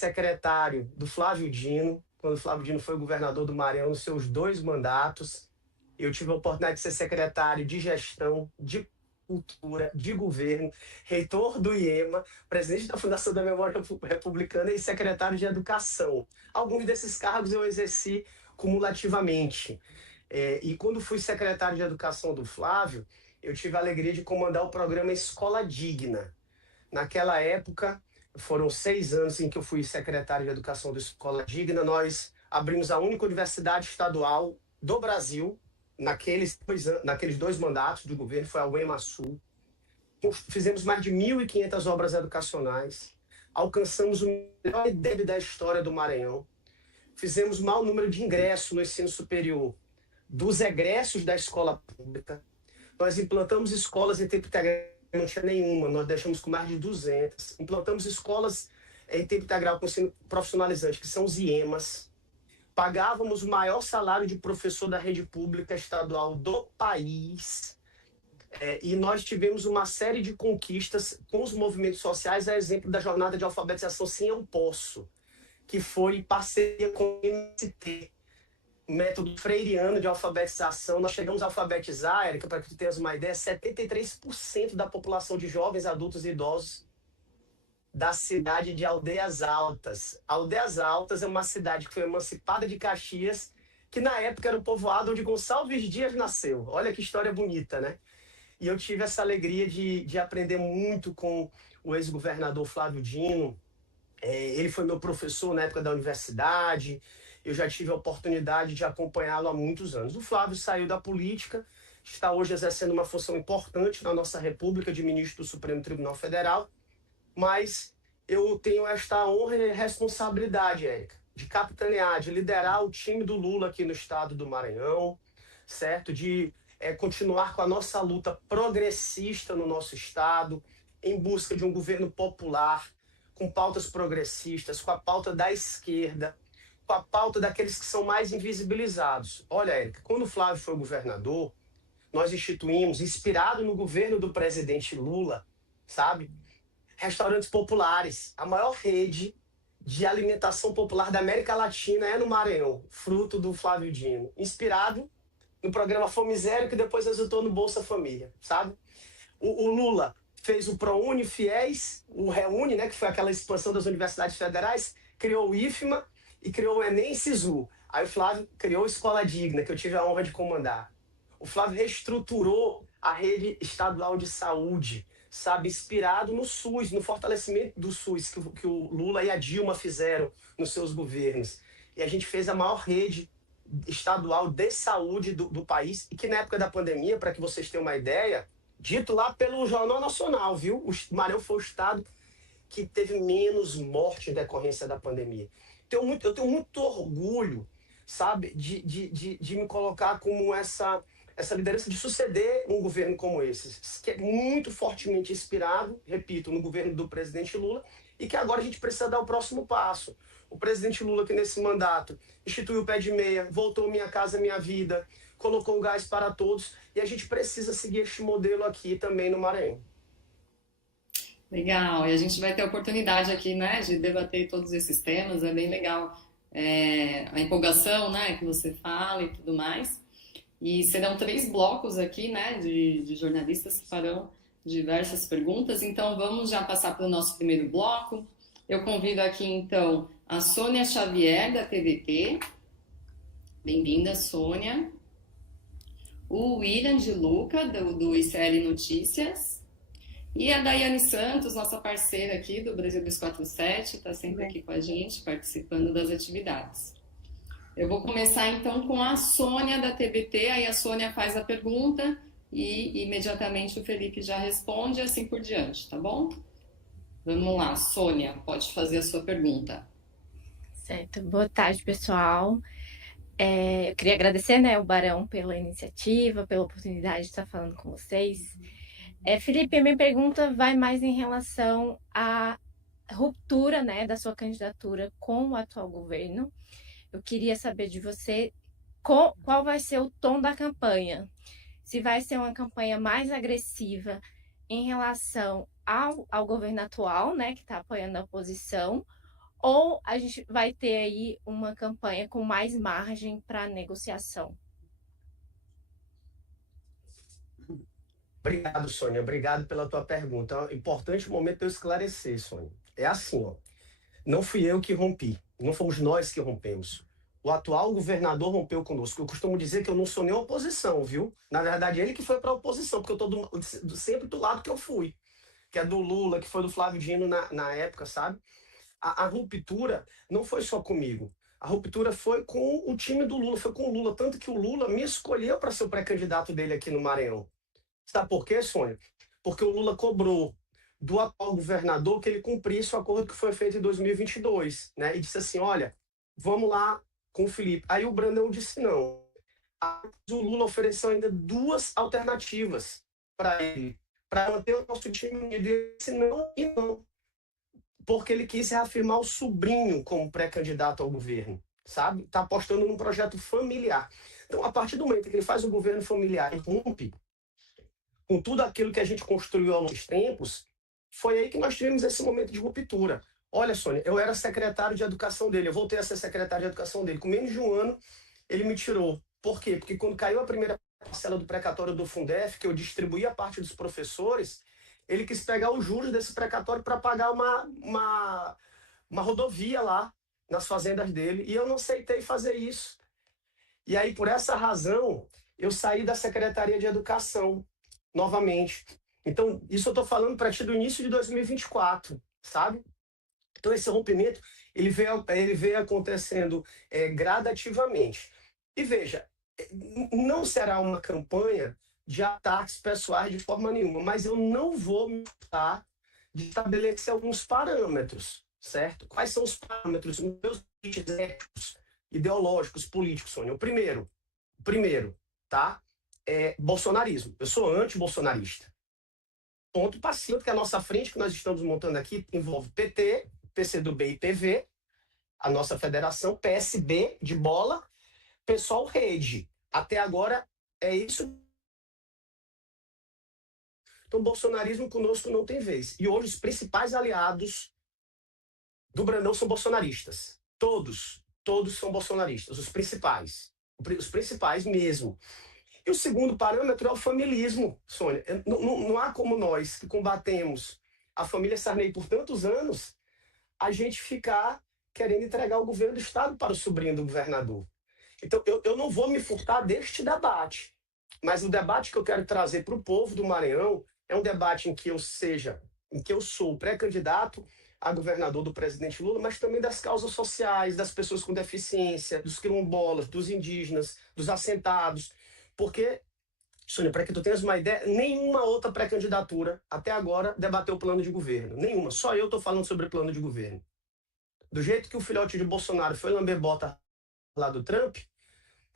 secretário do Flávio Dino, quando o Flávio Dino foi governador do Maranhão, nos seus 2 mandatos. Eu tive a oportunidade de ser secretário de gestão, de cultura, de governo, reitor do IEMA, presidente da Fundação da Memória Republicana e secretário de educação. Alguns desses cargos eu exerci cumulativamente. E quando fui secretário de educação do Flávio, eu tive a alegria de comandar o programa Escola Digna. Naquela época, foram 6 anos em que eu fui secretário de educação do Escola Digna. Nós abrimos a única universidade estadual do Brasil naqueles 2 mandatos do governo, foi a UEMA-Sul. Fizemos mais de 1.500 obras educacionais, alcançamos o melhor IDEB da história do Maranhão, fizemos o maior número de ingressos no ensino superior dos egressos da escola pública. Nós implantamos escolas em tempo integral, não tinha nenhuma, nós deixamos com mais de 200. Implantamos escolas em tempo integral com ensino profissionalizante, que são os IEMAs. Pagávamos o maior salário de professor da rede pública estadual do país. E nós tivemos uma série de conquistas com os movimentos sociais, a exemplo da jornada de alfabetização Sim Eu Posso, que foi em parceria com o MST, método freiriano de alfabetização. Nós chegamos a alfabetizar, Érica, para que tu tenhas uma ideia, 73% da população de jovens, adultos e idosos da cidade de Aldeias Altas. Aldeias Altas é uma cidade que foi emancipada de Caxias, que na época era o povoado onde Gonçalves Dias nasceu. Olha que história bonita, né? E eu tive essa alegria de aprender muito com o ex-governador Flávio Dino. Ele foi meu professor na época da universidade. Eu já tive a oportunidade de acompanhá-lo há muitos anos. O Flávio saiu da política, está hoje exercendo uma função importante na nossa República de ministro do Supremo Tribunal Federal, mas eu tenho esta honra e responsabilidade, Érica, de capitanear, de liderar o time do Lula aqui no estado do Maranhão, certo? De continuar com a nossa luta progressista no nosso estado, em busca de um governo popular, com pautas progressistas, com a pauta da esquerda, com a pauta daqueles que são mais invisibilizados. Olha, Érica, quando o Flávio foi governador, nós instituímos, inspirado no governo do presidente Lula, sabe? Restaurantes populares. A maior rede de alimentação popular da América Latina é no Maranhão, fruto do Flávio Dino. Inspirado no programa Fome Zero, que depois resultou no Bolsa Família, sabe? O Lula fez o ProUni Fiéis, o Reúne, né, que foi aquela expansão das universidades federais, criou o IFMA e criou o Enem Sisu. Aí o Flávio criou a Escola Digna, que eu tive a honra de comandar. O Flávio reestruturou a rede estadual de saúde, sabe, inspirado no SUS, no fortalecimento do SUS que o Lula e a Dilma fizeram nos seus governos. E a gente fez a maior rede estadual de saúde do país, e que na época da pandemia, para que vocês tenham uma ideia, dito lá pelo Jornal Nacional, viu? O Maranhão foi o estado que teve menos morte em decorrência da pandemia. Eu tenho muito orgulho, sabe, de me colocar como essa liderança, de suceder um governo como esse, que é muito fortemente inspirado, repito, no governo do presidente Lula, e que agora a gente precisa dar o próximo passo. O presidente Lula, que nesse mandato instituiu o pé de meia, voltou Minha Casa Minha Vida, colocou o gás para todos, e a gente precisa seguir este modelo aqui também no Maranhão. Legal, e a gente vai ter a oportunidade aqui, né, de debater todos esses temas, é bem legal a empolgação, né, que você fala e tudo mais. E serão 3 blocos aqui, né, de jornalistas que farão diversas perguntas. Então, vamos já passar para o nosso primeiro bloco. Eu convido aqui, então, a Sônia Xavier, da TVT. Bem-vinda, Sônia. O William de Luca, do ICL Notícias. E a Daiane Santos, nossa parceira aqui do Brasil 247, está sempre aqui com a gente, participando das atividades. Eu vou começar então com a Sônia da TVT, aí a Sônia faz a pergunta e imediatamente o Felipe já responde, assim por diante, tá bom? Vamos lá, Sônia, pode fazer a sua pergunta. Certo, boa tarde, pessoal. Eu queria agradecer, né, o Barão pela iniciativa, pela oportunidade de estar falando com vocês. Felipe, a minha pergunta vai mais em relação à ruptura, né, da sua candidatura com o atual governo. Eu queria saber de você qual vai ser o tom da campanha. Se vai ser uma campanha mais agressiva em relação ao governo atual, né, que está apoiando a oposição, ou a gente vai ter aí uma campanha com mais margem para negociação? Obrigado, Sônia. Obrigado pela tua pergunta. É um importante momento eu esclarecer, Sônia. É assim, ó. Não fui eu que rompi. Não fomos nós que rompemos. O atual governador rompeu conosco. Eu costumo dizer que eu não sou nem oposição, viu? Na verdade, ele que foi para a oposição, porque eu estou sempre do lado que eu fui. Que é do Lula, que foi do Flávio Dino na época, sabe? A ruptura não foi só comigo. A ruptura foi com o time do Lula, foi com o Lula. Tanto que o Lula me escolheu para ser o pré-candidato dele aqui no Maranhão. Sabe por quê, Sônia? Porque o Lula cobrou do atual governador que ele cumprisse o acordo que foi feito em 2022, né? E disse assim, olha, vamos lá com o Felipe. Aí o Brandão disse não. Aí o Lula ofereceu ainda duas alternativas para ele, para manter o nosso time unido. Ele disse não e não, porque ele quis reafirmar o sobrinho como pré-candidato ao governo, sabe? Está apostando num projeto familiar. Então, a partir do momento que ele faz o governo familiar e rompe com tudo aquilo que a gente construiu ao longo dos tempos, foi aí que nós tivemos esse momento de ruptura. Olha, Sônia, eu era secretário de educação dele, eu voltei a ser secretário de educação dele. Com menos de um ano, ele me tirou. Por quê? Porque quando caiu a primeira parcela do precatório do Fundef, que eu distribuí a parte dos professores, ele quis pegar os juros desse precatório para pagar uma rodovia lá nas fazendas dele, e eu não aceitei fazer isso. E aí, por essa razão, eu saí da Secretaria de Educação novamente. Então, isso eu estou falando para ti do início de 2024, sabe? Então, esse rompimento ele veio acontecendo gradativamente. E veja, não será uma campanha de ataques pessoais de forma nenhuma, mas eu não vou me importar de estabelecer alguns parâmetros, certo? Quais são os parâmetros, meus limites éticos, ideológicos, políticos, Sônia? O primeiro, tá? É bolsonarismo. Eu sou anti-bolsonarista. Ponto passivo, que a nossa frente que nós estamos montando aqui envolve PT, PCdoB e PV, a nossa federação, PSB de bola, pessoal rede. Até agora é isso. Então, bolsonarismo conosco não tem vez. E hoje os principais aliados do Brandão são bolsonaristas. Todos são bolsonaristas, os principais mesmo. E o segundo parâmetro é o familismo, Sônia. Não há como nós, que combatemos a família Sarney por tantos anos, a gente ficar querendo entregar o governo do Estado para o sobrinho do governador. Então, eu não vou me furtar deste debate, mas o debate que eu quero trazer para o povo do Maranhão é um debate em que eu sou pré-candidato a governador do presidente Lula, mas também das causas sociais, das pessoas com deficiência, dos quilombolas, dos indígenas, dos assentados. Porque, Sônia, para que tu tenhas uma ideia, nenhuma outra pré-candidatura até agora debateu o plano de governo. Nenhuma. Só eu estou falando sobre plano de governo. Do jeito que o filhote de Bolsonaro foi lamber bota lá do Trump,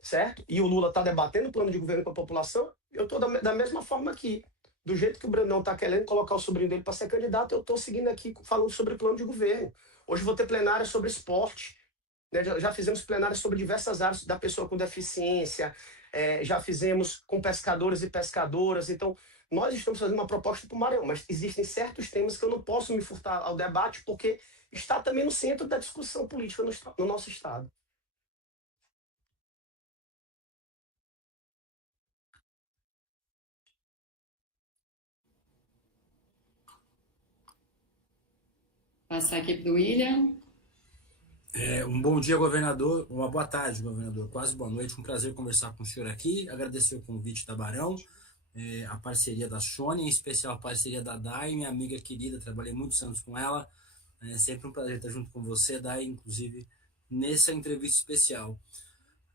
certo? E o Lula está debatendo o plano de governo com a população, eu estou da mesma forma aqui. Do jeito que o Brandão está querendo colocar o sobrinho dele para ser candidato, eu estou seguindo aqui falando sobre plano de governo. Hoje vou ter plenária sobre esporte. Né? Já fizemos plenárias sobre diversas áreas da pessoa com deficiência, já fizemos com pescadores e pescadoras. Então, nós estamos fazendo uma proposta para o Maranhão, mas existem certos temas que eu não posso me furtar ao debate, porque está também no centro da discussão política no nosso Estado. Passar aqui para o William. Um bom dia, governador. Uma boa tarde, governador. Quase boa noite. Um prazer conversar com o senhor aqui. Agradecer o convite da Barão, a parceria da Sônia, em especial a parceria da Dai, minha amiga querida. Trabalhei muitos anos com ela. É sempre um prazer estar junto com você, Dai, inclusive nessa entrevista especial.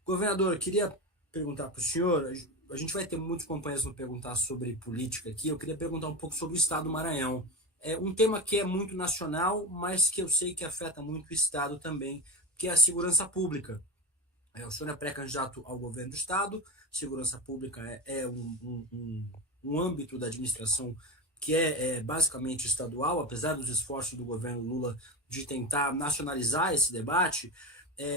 Governador, queria perguntar para o senhor. A gente vai ter muitos companheiros no perguntar sobre política aqui. Eu queria perguntar um pouco sobre o Estado do Maranhão. É um tema que é muito nacional, mas que eu sei que afeta muito o Estado também, que é a segurança pública. O senhor é pré-candidato ao governo do Estado, segurança pública é um âmbito da administração que é basicamente estadual, apesar dos esforços do governo Lula de tentar nacionalizar esse debate.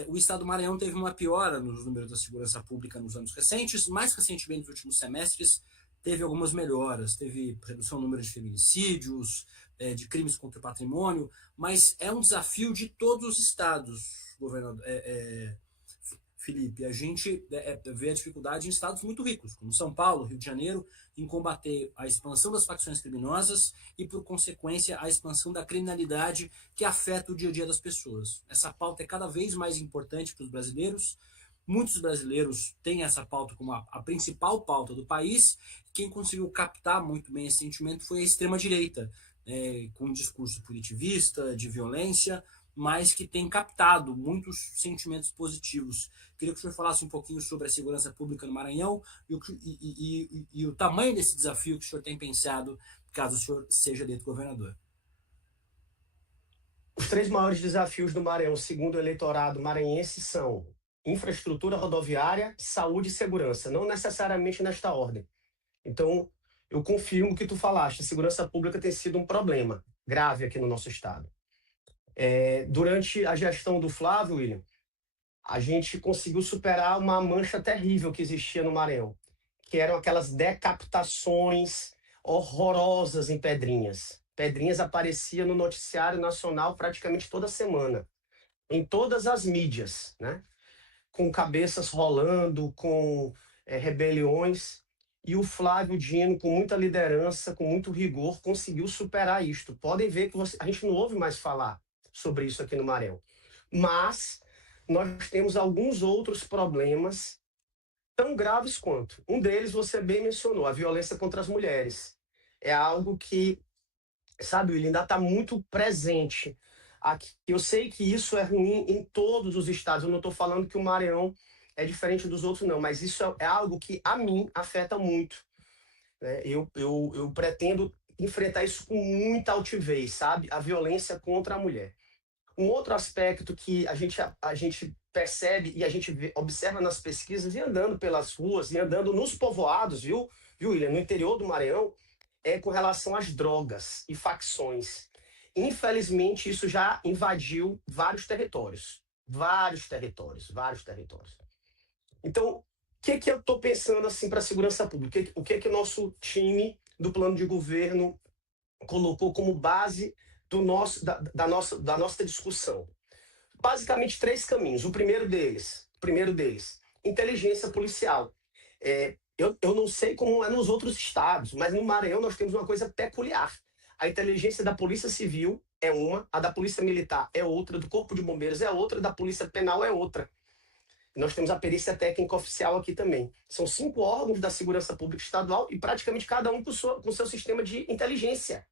O Estado do Maranhão teve uma piora nos números da segurança pública nos anos recentes, mais recentemente nos últimos semestres, teve algumas melhoras, teve redução no número de feminicídios, de crimes contra o patrimônio, mas é um desafio de todos os estados, governador. Felipe, a gente vê a dificuldade em estados muito ricos, como São Paulo, Rio de Janeiro, em combater a expansão das facções criminosas e, por consequência, a expansão da criminalidade que afeta o dia a dia das pessoas. Essa pauta é cada vez mais importante para os brasileiros. Muitos brasileiros têm essa pauta como a principal pauta do país. Quem conseguiu captar muito bem esse sentimento foi a extrema-direita, com um discurso punitivista, de violência, mas que tem captado muitos sentimentos positivos. Queria que o senhor falasse um pouquinho sobre a segurança pública no Maranhão e o tamanho desse desafio que o senhor tem pensado, caso o senhor seja eleito governador. Os 3 maiores desafios do Maranhão, segundo o eleitorado maranhense, são infraestrutura rodoviária, saúde e segurança, não necessariamente nesta ordem. Então, eu confirmo o que tu falaste, a segurança pública tem sido um problema grave aqui no nosso estado. Durante a gestão do Flávio, William, a gente conseguiu superar uma mancha terrível que existia no Maranhão, que eram aquelas decapitações horrorosas em Pedrinhas. Pedrinhas aparecia no noticiário nacional praticamente toda semana, em todas as mídias, né? Com cabeças rolando, com rebeliões. E o Flávio Dino, com muita liderança, com muito rigor, conseguiu superar isto. Podem ver que a gente não ouve mais falar sobre isso aqui no Maranhão. Mas nós temos alguns outros problemas tão graves quanto. Um deles você bem mencionou, a violência contra as mulheres. É algo que, sabe, ele ainda está muito presente aqui. Eu sei que isso é ruim em todos os estados. Eu não estou falando que o Maranhão é diferente dos outros, não. Mas isso é algo que, a mim, afeta muito. Né? Eu pretendo enfrentar isso com muita altivez, sabe? A violência contra a mulher. Um outro aspecto que a gente percebe e a gente observa nas pesquisas e andando pelas ruas e andando nos povoados, viu, William? No interior do Maranhão, é com relação às drogas e facções. Infelizmente, isso já invadiu vários territórios. Vários territórios. Então, o que eu estou pensando assim para a segurança pública? O que o nosso time do plano de governo colocou como base da nossa discussão? Basicamente 3 caminhos. O primeiro deles, inteligência policial. Eu não sei como é nos outros estados, mas no Maranhão nós temos uma coisa peculiar. A inteligência da Polícia Civil é uma, a da Polícia Militar é outra, do Corpo de Bombeiros é outra, da Polícia Penal é outra. Nós temos a perícia técnica oficial aqui também. São 5 órgãos da segurança pública estadual e praticamente cada um com seu sistema de inteligência.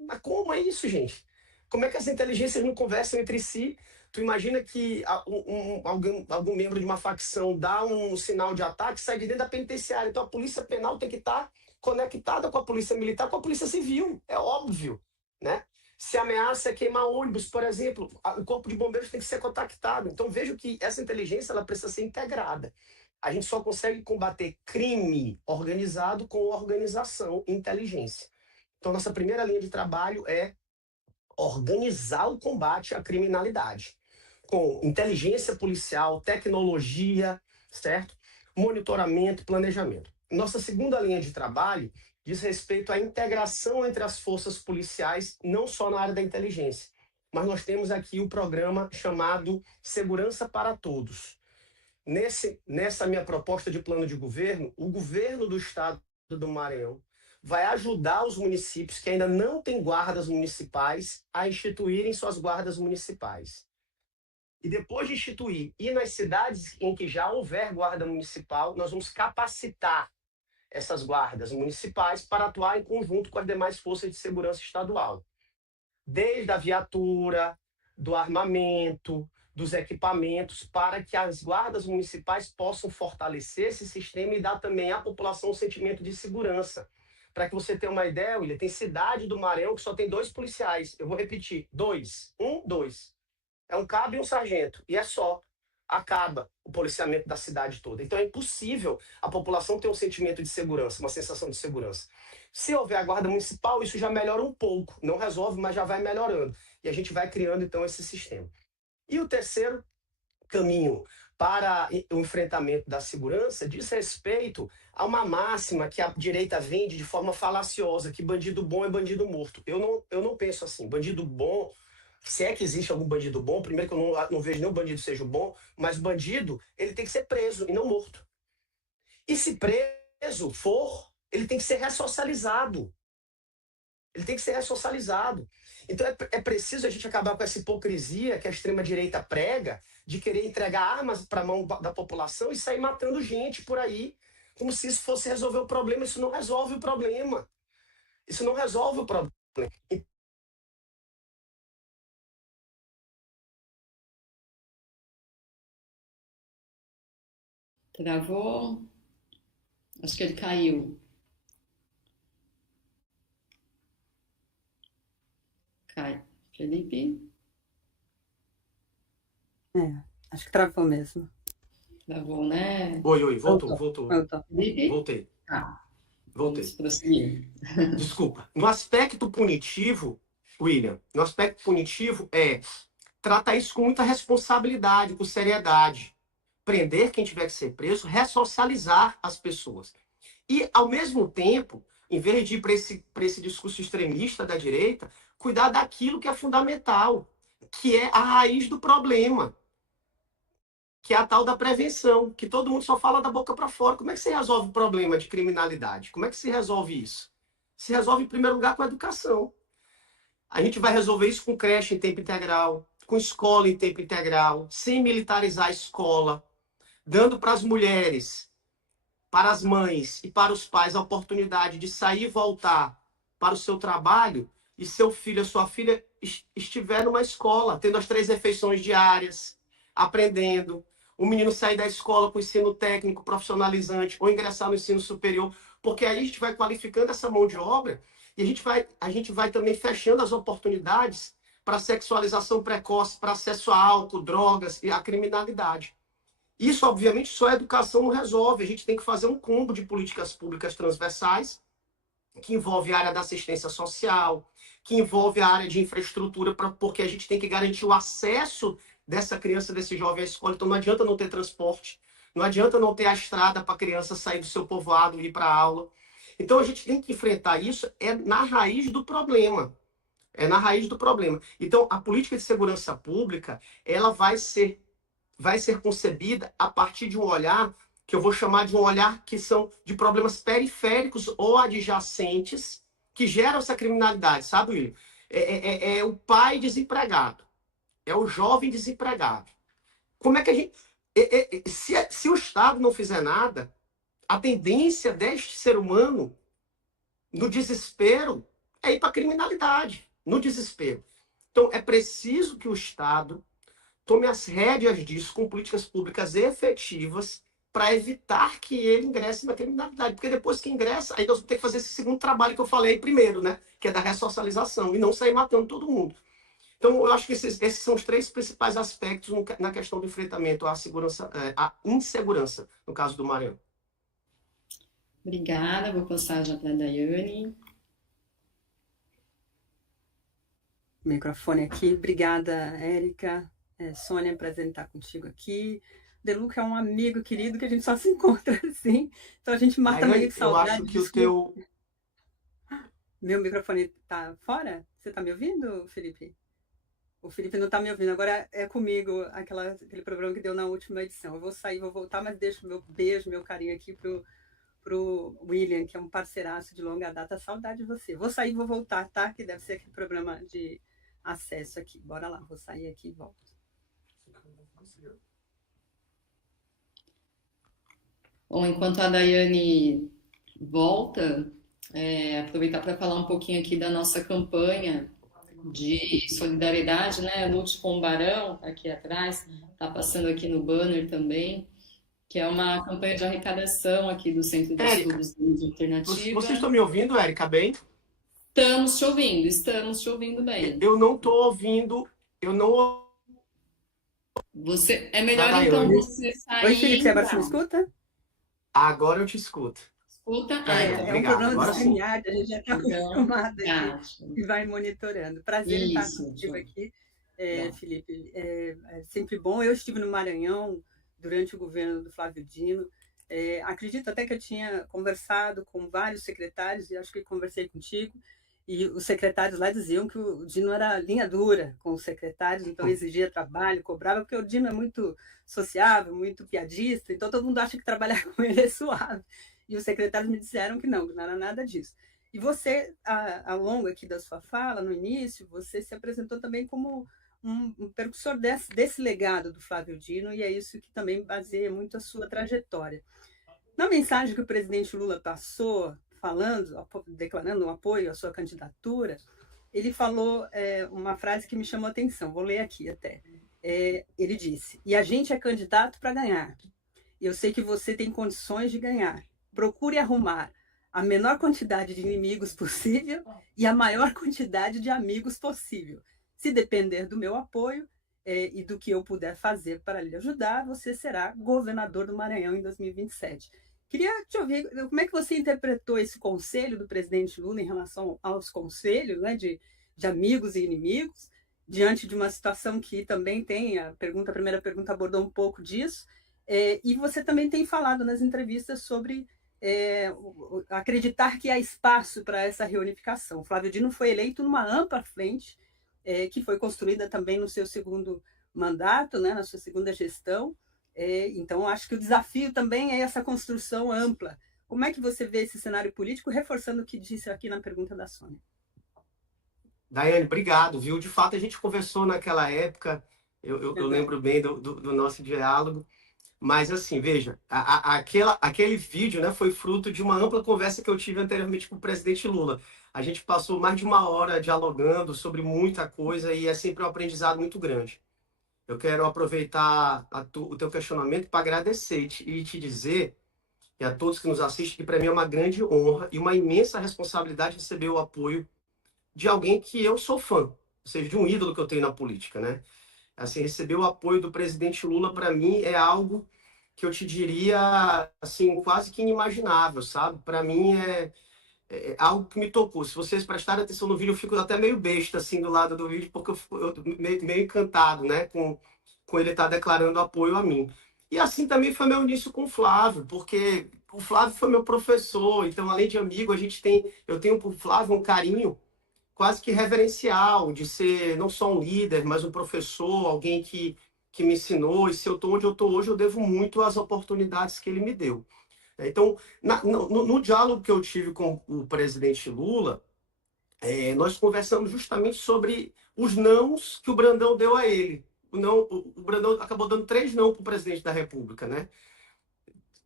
Mas como é isso, gente? Como é que as inteligências não conversam entre si? Tu imagina que algum membro de uma facção dá um sinal de ataque, sai de dentro da penitenciária. Então a polícia penal tem que estar conectada com a polícia militar, com a polícia civil. É óbvio, né? Se a ameaça é queimar ônibus, por exemplo, o corpo de bombeiros tem que ser contactado. Então vejo que essa inteligência ela precisa ser integrada. A gente só consegue combater crime organizado com organização e inteligência. Então nossa primeira linha de trabalho é organizar o combate à criminalidade, com inteligência policial, tecnologia, certo? Monitoramento, planejamento. Nossa segunda linha de trabalho diz respeito à integração entre as forças policiais, não só na área da inteligência, mas nós temos aqui o programa chamado Segurança para Todos. Nessa minha proposta de plano de governo, o governo do estado do Maranhão vai ajudar os municípios que ainda não têm guardas municipais a instituírem suas guardas municipais. E depois de instituir, e nas cidades em que já houver guarda municipal, nós vamos capacitar essas guardas municipais para atuar em conjunto com as demais forças de segurança estadual. Desde a viatura, do armamento, dos equipamentos, para que as guardas municipais possam fortalecer esse sistema e dar também à população um sentimento de segurança. Para que você tenha uma ideia, William, tem cidade do Maranhão que só tem 2 policiais. Eu vou repetir, 2. 2. É um cabo e um sargento. E é só. Acaba o policiamento da cidade toda. Então é impossível a população ter um sentimento de segurança, uma sensação de segurança. Se houver a guarda municipal, isso já melhora um pouco. Não resolve, mas já vai melhorando. E a gente vai criando, então, esse sistema. E o terceiro caminho para o enfrentamento da segurança diz respeito a uma máxima que a direita vende de forma falaciosa, que bandido bom é bandido morto. Eu não penso assim. Bandido bom, se é que existe algum bandido bom, primeiro que eu não vejo nenhum bandido seja bom, mas bandido, ele tem que ser preso e não morto. E se preso for, ele tem que ser ressocializado. Ele tem que ser ressocializado. Então é preciso a gente acabar com essa hipocrisia que a extrema-direita prega de querer entregar armas para a mão da população e sair matando gente por aí, como se isso fosse resolver o problema. Isso não resolve o problema. Isso não resolve o problema. Travou? Acho que ele caiu. Cai. Felipe? Acho que travou mesmo. Travou, né? Oi, voltou. Felipe? Voltei. Voltei. Vamos prosseguir. Desculpa. No aspecto punitivo, William, no aspecto punitivo tratar isso com muita responsabilidade, com seriedade. Prender quem tiver que ser preso, ressocializar as pessoas. E, ao mesmo tempo, em vez de ir para esse discurso extremista da direita, cuidar daquilo que é fundamental, que é a raiz do problema, que é a tal da prevenção, que todo mundo só fala da boca para fora. Como é que se resolve o problema de criminalidade? Como é que se resolve isso? Se resolve, em primeiro lugar, com a educação. A gente vai resolver isso com creche em tempo integral, com escola em tempo integral, sem militarizar a escola, dando para as mulheres, para as mães e para os pais a oportunidade de sair e voltar para o seu trabalho e seu filho, a sua filha, estiver numa escola, tendo as 3 refeições diárias, aprendendo. O menino sair da escola com ensino técnico, profissionalizante, ou ingressar no ensino superior, porque aí a gente vai qualificando essa mão de obra e a gente vai também fechando as oportunidades para sexualização precoce, para acesso a álcool, drogas e a criminalidade. Isso, obviamente, só a educação não resolve. A gente tem que fazer um combo de políticas públicas transversais, que envolve a área da assistência social, que envolve a área de infraestrutura, porque a gente tem que garantir o acesso dessa criança, desse jovem à escola. Então não adianta não ter transporte, não adianta não ter a estrada para a criança sair do seu povoado e ir para a aula. Então a gente tem que enfrentar isso na raiz do problema. É na raiz do problema. Então a política de segurança pública, ela vai ser concebida a partir de um olhar que eu vou chamar de um olhar que são de problemas periféricos ou adjacentes que geram essa criminalidade, sabe, William? É o pai desempregado, é o jovem desempregado. Como é que a gente... Se o Estado não fizer nada, a tendência deste ser humano, no desespero, é ir para a criminalidade, no desespero. Então, é preciso que o Estado tome as rédeas disso com políticas públicas efetivas para evitar que ele ingresse na criminalidade. Porque depois que ingressa, aí nós vamos ter que fazer esse segundo trabalho que eu falei primeiro, né? Que é da ressocialização, e não sair matando todo mundo. Então, eu acho que esses são os 3 principais aspectos na questão do enfrentamento à insegurança, no caso do Maranhão. Obrigada, vou passar já para a Daiane. Microfone aqui. Obrigada, Érica. Sônia, é um prazer estar contigo aqui. Deluca é um amigo querido que a gente só se encontra assim. Então a gente mata meio que saudade. Eu acho que o teu... Meu microfone está fora? Você está me ouvindo, Felipe? O Felipe não está me ouvindo. Agora é comigo aquele programa que deu na última edição. Eu vou sair, vou voltar, mas deixo meu beijo, meu carinho aqui pro William, que é um parceiraço de longa data. Saudade de você. Vou sair, vou voltar, tá? Que deve ser aquele programa de acesso aqui. Bora lá, vou sair aqui e volto. Bom, enquanto a Daiane volta, aproveitar para falar um pouquinho aqui da nossa campanha de solidariedade, né? Lute com o Barão, aqui atrás, está passando aqui no banner também, que é uma campanha de arrecadação aqui do Centro de Estudos de Mídia Alternativa. Vocês estão me ouvindo, Érica, bem? Estamos te ouvindo bem. Eu não estou ouvindo, É melhor então você sair. Oi, Felipe, agora você me escuta? Agora eu te escuto. Escuta? É um programa de StreamYard, a gente já está acostumado aqui e vai monitorando. Prazer em estar contigo aqui. Não. Felipe. É sempre bom. Eu estive no Maranhão durante o governo do Flávio Dino. Acredito até que eu tinha conversado com vários secretários, e acho que conversei contigo, e os secretários lá diziam que o Dino era linha dura com os secretários, então exigia trabalho, cobrava, porque o Dino é muito sociável, muito piadista, então todo mundo acha que trabalhar com ele é suave. E os secretários me disseram que não era nada disso. E você, ao longo aqui da sua fala, no início, você se apresentou também como um percussor desse legado do Flávio Dino, e é isso que também baseia muito a sua trajetória. Na mensagem que o presidente Lula passou, declarando um apoio à sua candidatura, ele falou uma frase que me chamou a atenção, vou ler aqui até. Ele disse: "E a gente é candidato para ganhar. Eu sei que você tem condições de ganhar. Procure arrumar a menor quantidade de inimigos possível e a maior quantidade de amigos possível. Se depender do meu apoio e do que eu puder fazer para lhe ajudar, você será governador do Maranhão em 2027. Queria te ouvir, como é que você interpretou esse conselho do presidente Lula em relação aos conselhos, né, de amigos e inimigos, diante de uma situação que também tem, a primeira pergunta abordou um pouco disso, e você também tem falado nas entrevistas sobre acreditar que há espaço para essa reunificação. Flávio Dino foi eleito numa ampla frente, que foi construída também no seu segundo mandato, né, na sua segunda gestão. Então, acho que o desafio também é essa construção ampla. Como é que você vê esse cenário político, reforçando o que disse aqui na pergunta da Sônia? Daiane, obrigado, viu? De fato, a gente conversou naquela época, eu lembro bem do nosso diálogo, mas assim, veja, aquele vídeo, né, foi fruto de uma ampla conversa que eu tive anteriormente com o presidente Lula. A gente passou mais de uma hora dialogando sobre muita coisa e é sempre um aprendizado muito grande. Eu quero aproveitar o teu questionamento para agradecer e te dizer, e a todos que nos assistem, que para mim é uma grande honra e uma imensa responsabilidade receber o apoio de alguém que eu sou fã, ou seja, de um ídolo que eu tenho na política, né? Assim, receber o apoio do presidente Lula, para mim, é algo que eu te diria, assim, quase que inimaginável, sabe? Para mim é algo que me tocou. Se vocês prestarem atenção no vídeo, eu fico até meio besta, assim, do lado do vídeo, porque eu meio encantado, né, com ele estar declarando apoio a mim. E assim também foi meu início com o Flávio, porque o Flávio foi meu professor, então, além de amigo, eu tenho por Flávio um carinho quase que reverencial, de ser não só um líder, mas um professor, alguém que me ensinou, e se eu estou onde eu estou hoje, eu devo muito às oportunidades que ele me deu. Então, no diálogo que eu tive com o presidente Lula, nós conversamos justamente sobre os nãos que o Brandão deu a ele. O Brandão acabou dando 3 não para o presidente da República, né?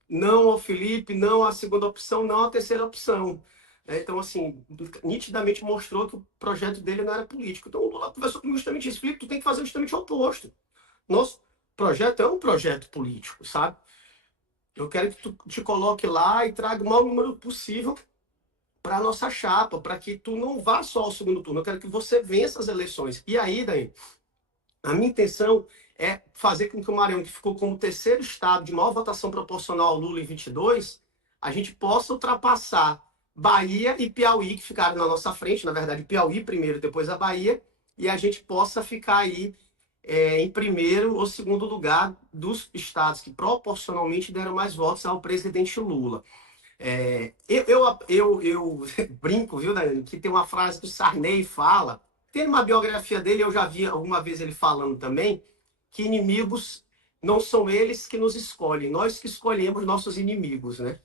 Não ao Felipe, não à segunda opção, não à terceira opção. Então, assim, nitidamente mostrou que o projeto dele não era político. Então, o Lula conversou comigo justamente isso. Felipe, tu tem que fazer justamente o oposto. Nosso projeto é um projeto político, sabe? Eu quero que tu te coloque lá e traga o maior número possível para a nossa chapa, para que tu não vá só ao segundo turno. Eu quero que você vença as eleições. E aí, daí, a minha intenção é fazer com que o Maranhão, que ficou como terceiro estado de maior votação proporcional ao Lula em 22, a gente possa ultrapassar Bahia e Piauí, que ficaram na nossa frente, na verdade, Piauí primeiro, depois a Bahia, e a gente possa ficar aí em primeiro ou segundo lugar dos estados que proporcionalmente deram mais votos ao presidente Lula. Eu brinco, viu, Daniel, que tem uma frase que o Sarney fala, tem uma biografia dele, eu já vi alguma vez ele falando também, que inimigos não são eles que nos escolhem, nós que escolhemos nossos inimigos, né?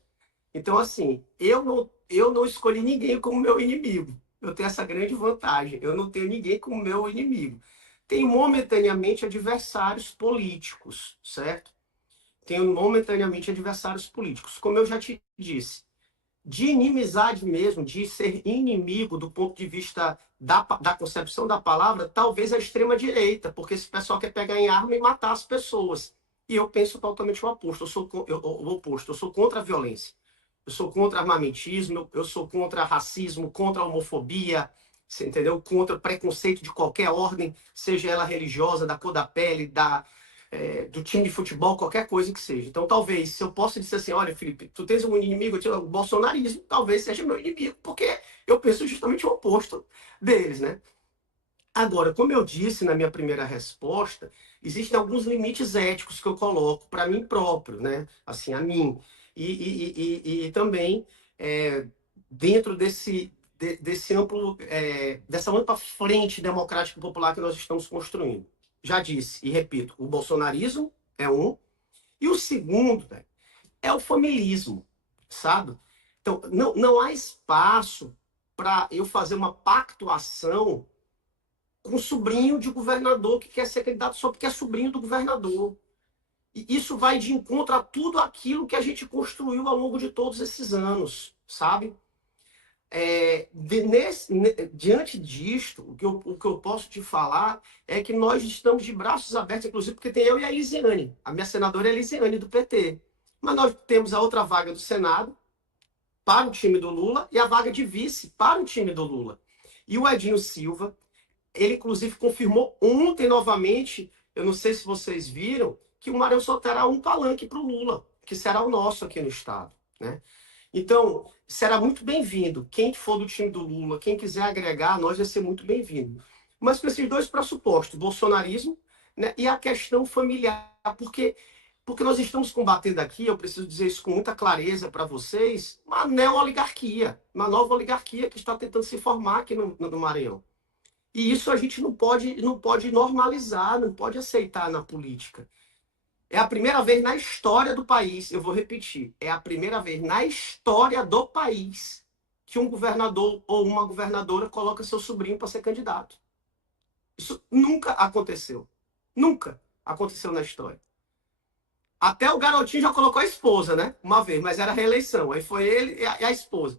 Então, assim, eu não escolhi ninguém como meu inimigo. Eu tenho essa grande vantagem. Eu não tenho ninguém como meu inimigo. Tenho momentaneamente adversários políticos, certo? Tenho momentaneamente adversários políticos. Como eu já te disse, de inimizade mesmo, de ser inimigo do ponto de vista da concepção da palavra, talvez a extrema-direita, porque esse pessoal quer pegar em arma e matar as pessoas. E eu penso totalmente o oposto. Eu sou contra a violência. Eu sou contra armamentismo, eu sou contra racismo, contra a homofobia, você entendeu? Contra preconceito de qualquer ordem, seja ela religiosa, da cor da pele, do time de futebol, qualquer coisa que seja. Então, talvez, se eu posso dizer assim, olha, Felipe, tu tens um inimigo, o bolsonarismo, talvez seja meu inimigo, porque eu penso justamente o oposto deles, né? Agora, como eu disse na minha primeira resposta, existem alguns limites éticos que eu coloco para mim próprio, né? Assim, a mim. E também dentro desse amplo, dessa ampla frente democrática e popular que nós estamos construindo. Já disse e repito, o bolsonarismo é um, e o segundo, né, é o familismo, sabe? Então, não há espaço para eu fazer uma pactuação com um sobrinho de governador que quer ser candidato só porque é sobrinho do governador. E isso vai de encontro a tudo aquilo que a gente construiu ao longo de todos esses anos, sabe? Diante disto, o que eu posso te falar é que nós estamos de braços abertos, inclusive porque tem eu e a Elisiane. A minha senadora é a Elisiane, do PT. Mas nós temos a outra vaga do Senado para o time do Lula e a vaga de vice para o time do Lula. E o Edinho Silva, ele inclusive confirmou ontem novamente, eu não sei se vocês viram, que o Maranhão só terá um palanque para o Lula, que será o nosso aqui no estado, né? Então, será muito bem-vindo. Quem for do time do Lula, quem quiser agregar, nós vai ser muito bem-vindo. Mas com esses dois pressupostos, bolsonarismo, né, e a questão familiar, porque nós estamos combatendo aqui, eu preciso dizer isso com muita clareza para vocês, uma neo-oligarquia, uma nova oligarquia que está tentando se formar aqui no Maranhão. E isso a gente não pode normalizar, não pode aceitar na política. É a primeira vez na história do país, eu vou repetir, é a primeira vez na história do país que um governador ou uma governadora coloca seu sobrinho para ser candidato. Isso nunca aconteceu. Nunca aconteceu na história. Até o garotinho já colocou a esposa, né? Uma vez, mas era reeleição. Aí foi ele e a esposa.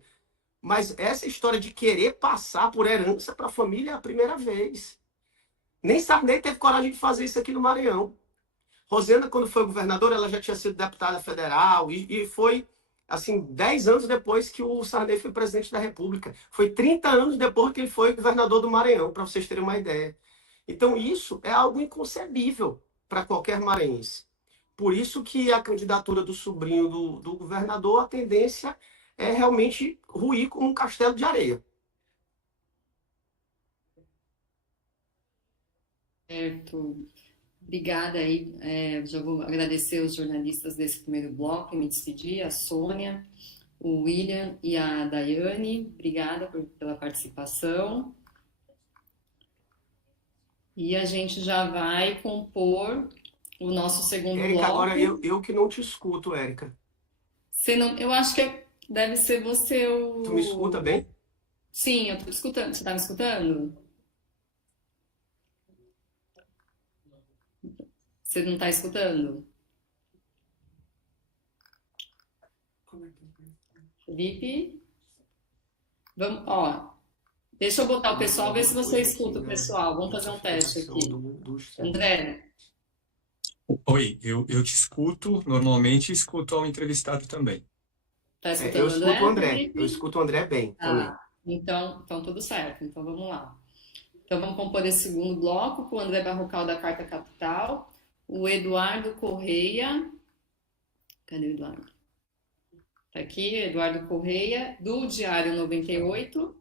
Mas essa história de querer passar por herança para a família é a primeira vez. Nem Sarney teve coragem de fazer isso aqui no Maranhão. Rosena, quando foi governadora, ela já tinha sido deputada federal e foi, assim, 10 anos depois que o Sarney foi presidente da República. Foi 30 anos depois que ele foi governador do Maranhão, para vocês terem uma ideia. Então, isso é algo inconcebível para qualquer maranhense. Por isso que a candidatura do sobrinho do governador, a tendência é realmente ruir como um castelo de areia. Certo. Obrigada aí. Já vou agradecer os jornalistas desse primeiro bloco e me despedir, a Sônia, o William e a Daiane. Obrigada pela participação. E a gente já vai compor o nosso segundo Érica, bloco. agora eu que não te escuto, Érica. Eu acho que deve ser você o... Tu me escuta bem? Sim, eu estou escutando. Você está me escutando? Você não está escutando? Felipe? Vamos, ó. Deixa eu botar o pessoal, ver se você escuta o pessoal. Vamos fazer um teste aqui. André? Oi, eu te escuto, normalmente escuto ao entrevistado também. Tá escutando eu o escuto o André, Felipe? eu escuto o André bem também. Então tudo certo. Então vamos lá. Então vamos compor esse segundo bloco com o André Barrocal da Carta Capital, o Eduardo Correia. Cadê o Eduardo? Tá aqui, Eduardo Correia, do Diário 98,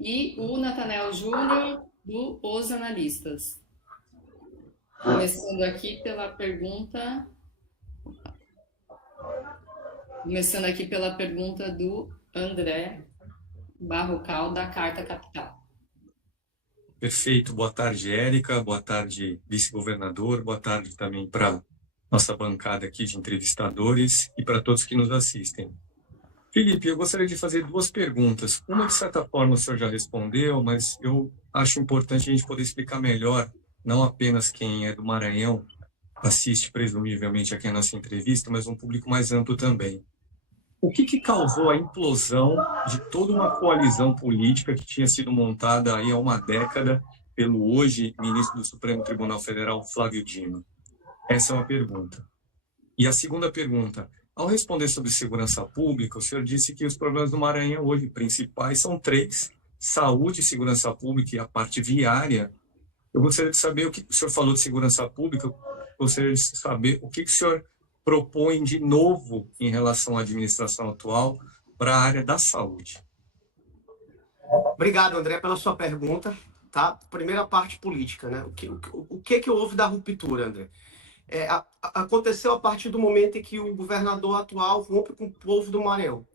e o Nathanael Júnior, do Os Analistas. Começando aqui pela pergunta do André Barrocal, da Carta Capital. Perfeito. Boa tarde, Érica. Boa tarde, vice-governador. Boa tarde também para nossa bancada aqui de entrevistadores e para todos que nos assistem. Felipe, eu gostaria de fazer duas perguntas. Uma, de certa forma, o senhor já respondeu, mas eu acho importante a gente poder explicar melhor, não apenas quem é do Maranhão assiste presumivelmente aqui a nossa entrevista, mas um público mais amplo também. O que causou a implosão de toda uma coalizão política que tinha sido montada aí há uma década pelo hoje ministro do Supremo Tribunal Federal, Flávio Dino? Essa é uma pergunta. E a segunda pergunta, ao responder sobre segurança pública, o senhor disse que os problemas do Maranhão hoje principais são 3, saúde, segurança pública e a parte viária. Eu gostaria de saber o que o senhor falou de segurança pública, eu gostaria de saber o que o senhor propõe de novo em relação à administração atual para a área da saúde. Obrigado, André, pela sua pergunta. tá? Primeira parte política, né? O que houve da ruptura, André? Aconteceu a partir do momento em que o governador atual rompe com o povo do Maranhão.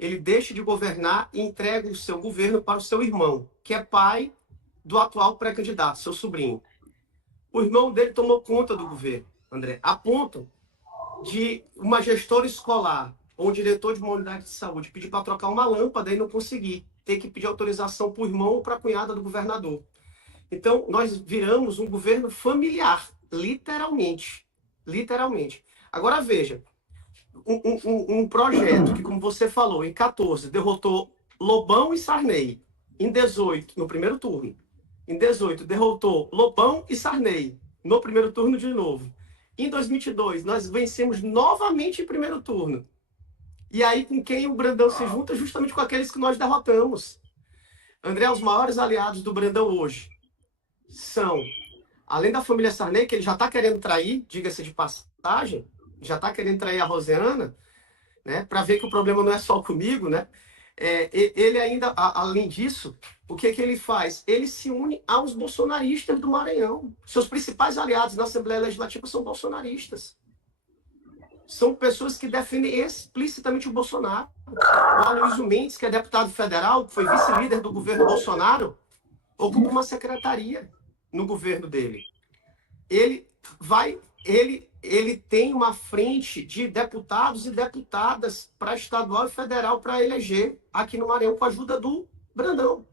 Ele deixa de governar e entrega o seu governo para o seu irmão, que é pai do atual pré-candidato, seu sobrinho. O irmão dele tomou conta do governo, André, a ponto de uma gestora escolar ou um diretor de uma unidade de saúde pedir para trocar uma lâmpada e não conseguir, ter que pedir autorização para o irmão ou para a cunhada do governador. Então, nós viramos um governo familiar, literalmente. Literalmente. Agora, veja, um projeto que, como você falou, em 14, derrotou Lobão e Sarney. Em 18, no primeiro turno. Em 18, derrotou Lobão e Sarney. No primeiro turno de novo. Em 2022, nós vencemos novamente em primeiro turno. E aí, com quem o Brandão se junta? Justamente com aqueles que nós derrotamos. André, os maiores aliados do Brandão hoje são, além da família Sarney, que ele já está querendo trair, diga-se de passagem, já está querendo trair a Rosiana, né, para ver que o problema não é só comigo, né? Ele ainda, além disso, o que ele faz? Ele se une aos bolsonaristas do Maranhão. Seus principais aliados na Assembleia Legislativa são bolsonaristas. São pessoas que defendem explicitamente o Bolsonaro. O Aloysio Mendes, que é deputado federal, que foi vice-líder do governo Bolsonaro, ocupa uma secretaria no governo dele. Ele tem uma frente de deputados e deputadas para estadual e federal para eleger aqui no Maranhão com a ajuda do Brandão.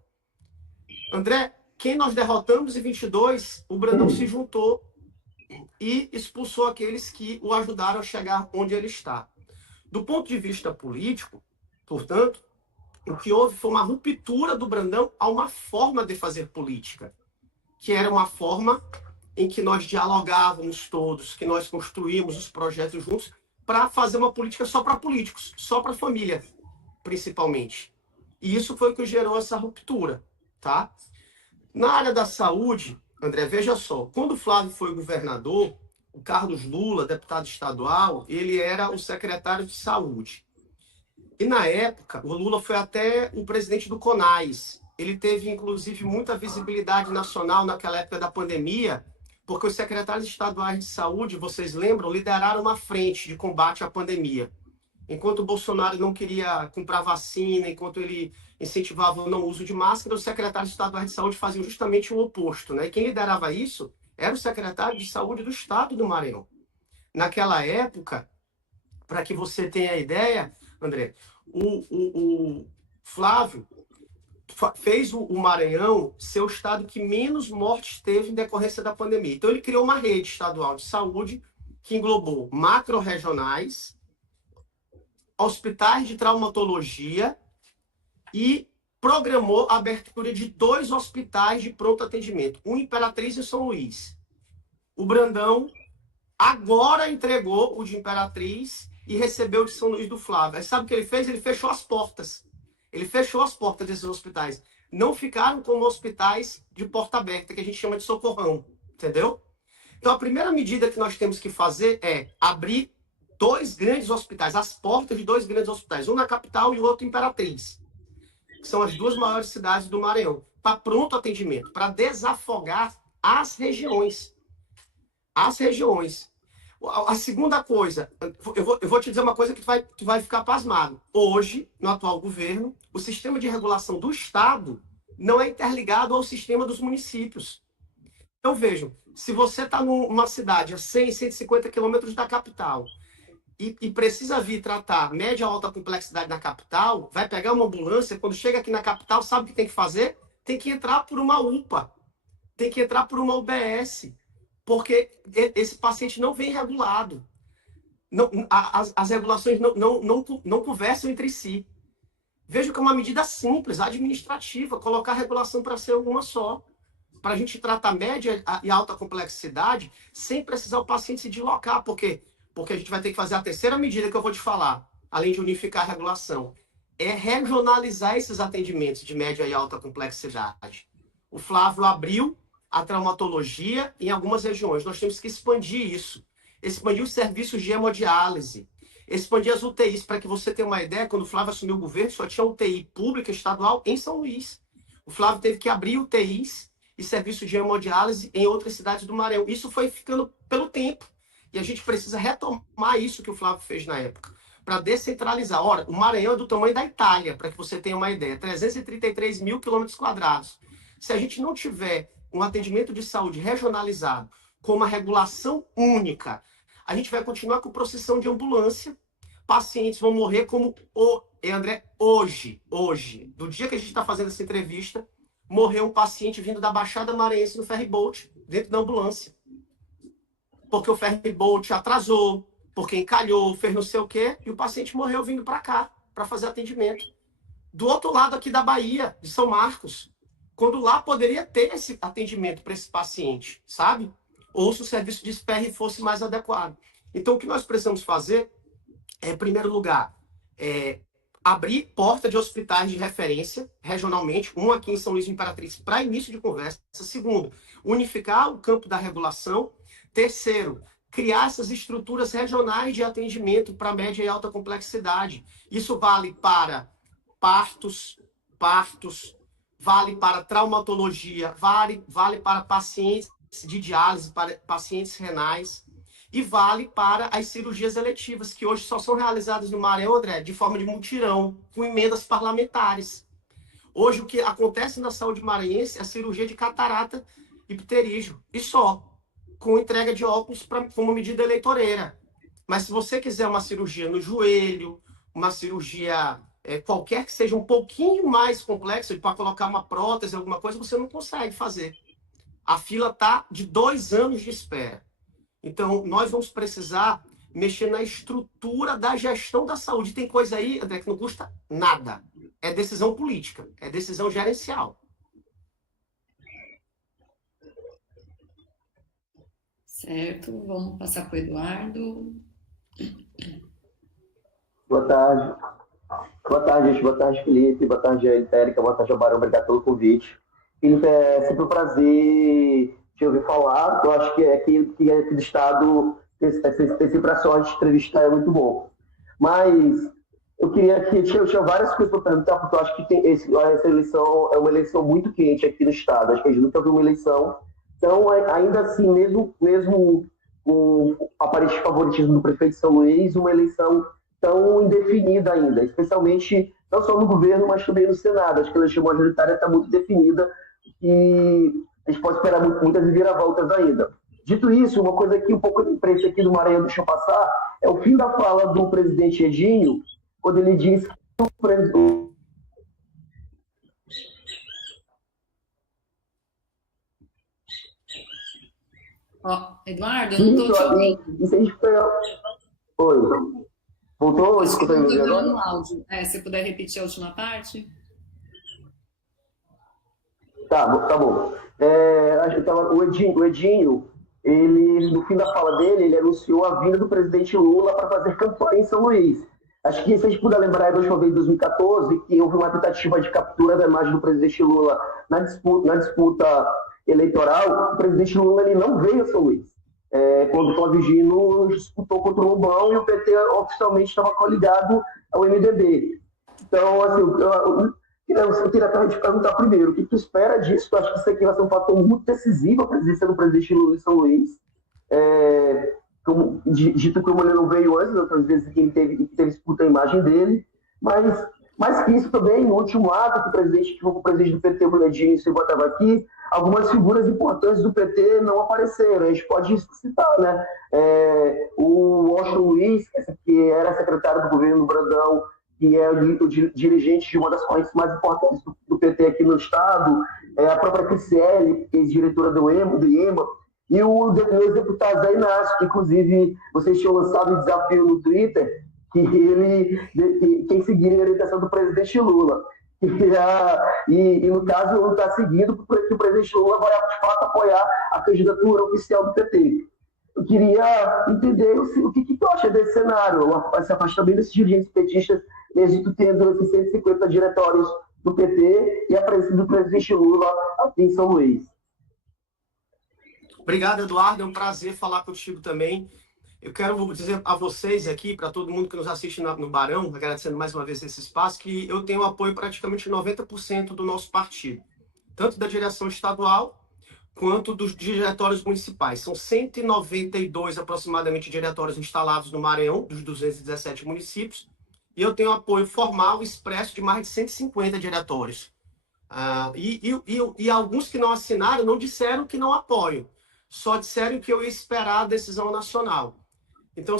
André, quem nós derrotamos em 22, o Brandão se juntou e expulsou aqueles que o ajudaram a chegar onde ele está. Do ponto de vista político, portanto, o que houve foi uma ruptura do Brandão a uma forma de fazer política, que era uma forma em que nós dialogávamos todos, que nós construímos os projetos juntos para fazer uma política só para políticos, só para a família, principalmente. E isso foi o que gerou essa ruptura, tá? Na área da saúde, André, veja só, quando o Flávio foi governador, o Carlos Lula, deputado estadual, ele era o secretário de saúde. E na época, o Lula foi até o presidente do CONAS. Ele teve, inclusive, muita visibilidade nacional naquela época da pandemia, porque os secretários estaduais de saúde, vocês lembram, lideraram uma frente de combate à pandemia. Enquanto o Bolsonaro não queria comprar vacina, enquanto ele incentivava o não uso de máscara, os secretários estaduais de saúde faziam justamente o oposto, né? E quem liderava isso era o secretário de saúde do estado do Maranhão. Naquela época, para que você tenha ideia, André, o Flávio fez o Maranhão ser o estado que menos mortes teve em decorrência da pandemia. Então, ele criou uma rede estadual de saúde que englobou macro-regionais, hospitais de traumatologia e programou a abertura de 2 hospitais de pronto atendimento, um Imperatriz e São Luís. O Brandão agora entregou o de Imperatriz e recebeu o de São Luís do Flávio. Aí sabe o que ele fez? Ele fechou as portas. Ele fechou as portas desses hospitais. Não ficaram como hospitais de porta aberta, que a gente chama de socorrão, entendeu? Então, a primeira medida que nós temos que fazer é abrir 2 grandes hospitais, as portas de 2 grandes hospitais, um na capital e o outro em Imperatriz, que são as 2 maiores cidades do Maranhão, para pronto atendimento, para desafogar as regiões. As regiões. A segunda coisa, eu vou te dizer uma coisa que tu vai ficar pasmado. Hoje, no atual governo, o sistema de regulação do Estado não é interligado ao sistema dos municípios. Então, vejam, se você está numa cidade a 100, 150 quilômetros da capital e precisa vir tratar média ou alta complexidade na capital, vai pegar uma ambulância, quando chega aqui na capital, sabe o que tem que fazer? Tem que entrar por uma UPA, tem que entrar por uma UBS, porque esse paciente não vem regulado. Não, as regulações não conversam entre si. Veja que é uma medida simples, administrativa, colocar a regulação para ser uma só. Para a gente tratar média e alta complexidade sem precisar o paciente se deslocar. Por quê? Porque a gente vai ter que fazer a terceira medida que eu vou te falar, além de unificar a regulação. É regionalizar esses atendimentos de média e alta complexidade. O Flávio abriu a traumatologia em algumas regiões. Nós temos que expandir isso. Expandir os serviços de hemodiálise. Expandir as UTIs. Para que você tenha uma ideia, quando o Flávio assumiu o governo, só tinha UTI pública estadual em São Luís. O Flávio teve que abrir UTIs e serviço de hemodiálise em outras cidades do Maranhão. Isso foi ficando pelo tempo. E a gente precisa retomar isso que o Flávio fez na época, para descentralizar. Ora, o Maranhão é do tamanho da Itália, para que você tenha uma ideia, 333 mil quilômetros quadrados. Se a gente não tiver um atendimento de saúde regionalizado, com uma regulação única, a gente vai continuar com procissão de ambulância, pacientes vão morrer como André, hoje, do dia que a gente está fazendo essa entrevista, morreu um paciente vindo da Baixada Maranhense no ferryboat, dentro da ambulância. Porque o ferryboat atrasou, porque encalhou, fez não sei o quê, e o paciente morreu vindo para cá, para fazer atendimento. Do outro lado aqui da Bahia, de São Marcos, quando lá poderia ter esse atendimento para esse paciente, sabe? Ou se o serviço de SPR fosse mais adequado. Então, o que nós precisamos fazer é, em primeiro lugar, abrir porta de hospitais de referência regionalmente, um aqui em São Luís do Imperatriz, para início de conversa. Segundo, unificar o campo da regulação. Terceiro, criar essas estruturas regionais de atendimento para média e alta complexidade. Isso vale para partos, vale para traumatologia, vale para pacientes de diálise, para pacientes renais, e vale para as cirurgias eletivas, que hoje só são realizadas no Maranhão, André, de forma de mutirão, com emendas parlamentares. Hoje, o que acontece na saúde maranhense é a cirurgia de catarata e pterígio, e só, com entrega de óculos como medida eleitoreira. Mas se você quiser uma cirurgia no joelho, uma cirurgia qualquer que seja um pouquinho mais complexa, para colocar uma prótese, alguma coisa, você não consegue fazer. A fila está de 2 anos de espera. Então, nós vamos precisar mexer na estrutura da gestão da saúde. Tem coisa aí, André, que não custa nada. É decisão política, é decisão gerencial. Certo, vamos passar para o Eduardo. Boa tarde. Boa tarde, gente. Boa tarde, Felipe. Boa tarde, Érica. Boa tarde, Barão. Obrigado pelo convite. Felipe, é sempre um prazer te ouvir falar. Eu acho que aqui do Estado ter sempre a sorte de entrevistar é muito bom. Mas eu queria que... Eu tinha várias coisas para perguntar, porque eu acho que essa eleição é uma eleição muito quente aqui no Estado. Acho que a gente nunca viu uma eleição. Então, ainda assim, mesmo com o aparente favoritismo do prefeito de São Luís, uma eleição tão indefinida ainda, especialmente não só no governo, mas também no Senado. Acho que a eleição majoritária está muito definida e a gente pode esperar muitas reviravoltas ainda. Dito isso, uma coisa que um pouco da imprensa aqui do Maranhão deixou passar é o fim da fala do presidente Edinho, quando ele disse que o presidente... Eduardo, eu não estou te ouvindo. Isso a gente foi... Oi. Voltou? Escuta aí agora? No áudio. Se puder repetir a última parte. Tá bom. O Edinho, ele, no fim da fala dele, ele anunciou a vinda do presidente Lula para fazer campanha em São Luís. Acho que, se a gente puder lembrar, da última vez, em 2014, que houve uma tentativa de captura da imagem do presidente Lula na disputa eleitoral. O presidente Lula ele não veio a São Luís. Quando o Flávio Dino disputou contra o Lobão e o PT oficialmente estava coligado ao MDB. Então, assim, eu queria te perguntar primeiro, o que tu espera disso? Eu acho que isso aqui vai ser um fator muito decisivo, a presença do presidente Lula em São Luís. Dito como ele não veio antes, outras vezes que ele teve disputa a imagem dele, mas mais que isso também, no último ato que o presidente do PT, o Edinho, se botava aqui, algumas figuras importantes do PT não apareceram. A gente pode citar, né? O Washington Luiz, que era secretário do governo Brandão, que é o dirigente de uma das correntes mais importantes do PT aqui no Estado, a própria Criciele, ex-diretora do IEMA, e o ex-deputado Zé Inácio, que inclusive vocês tinham lançado um desafio no Twitter, que quem seguir a orientação do presidente Lula. E no caso, não está seguindo, porque o presidente Lula vai, de fato, apoiar a candidatura oficial do PT. Eu queria entender o que tu acha desse cenário, esse afastamento desses dirigentes petistas, mesmo tendo esses 150 diretórios do PT e a presença do presidente Lula aqui em São Luís. Obrigado, Eduardo. É um prazer falar contigo também. Eu quero dizer a vocês aqui, para todo mundo que nos assiste no Barão, agradecendo mais uma vez esse espaço, que eu tenho apoio praticamente 90% do nosso partido, tanto da direção estadual quanto dos diretórios municipais. São 192 aproximadamente diretórios instalados no Maranhão, dos 217 municípios, e eu tenho apoio formal expresso de mais de 150 diretórios. E alguns que não assinaram não disseram que não apoiam, só disseram que eu ia esperar a decisão nacional. Então,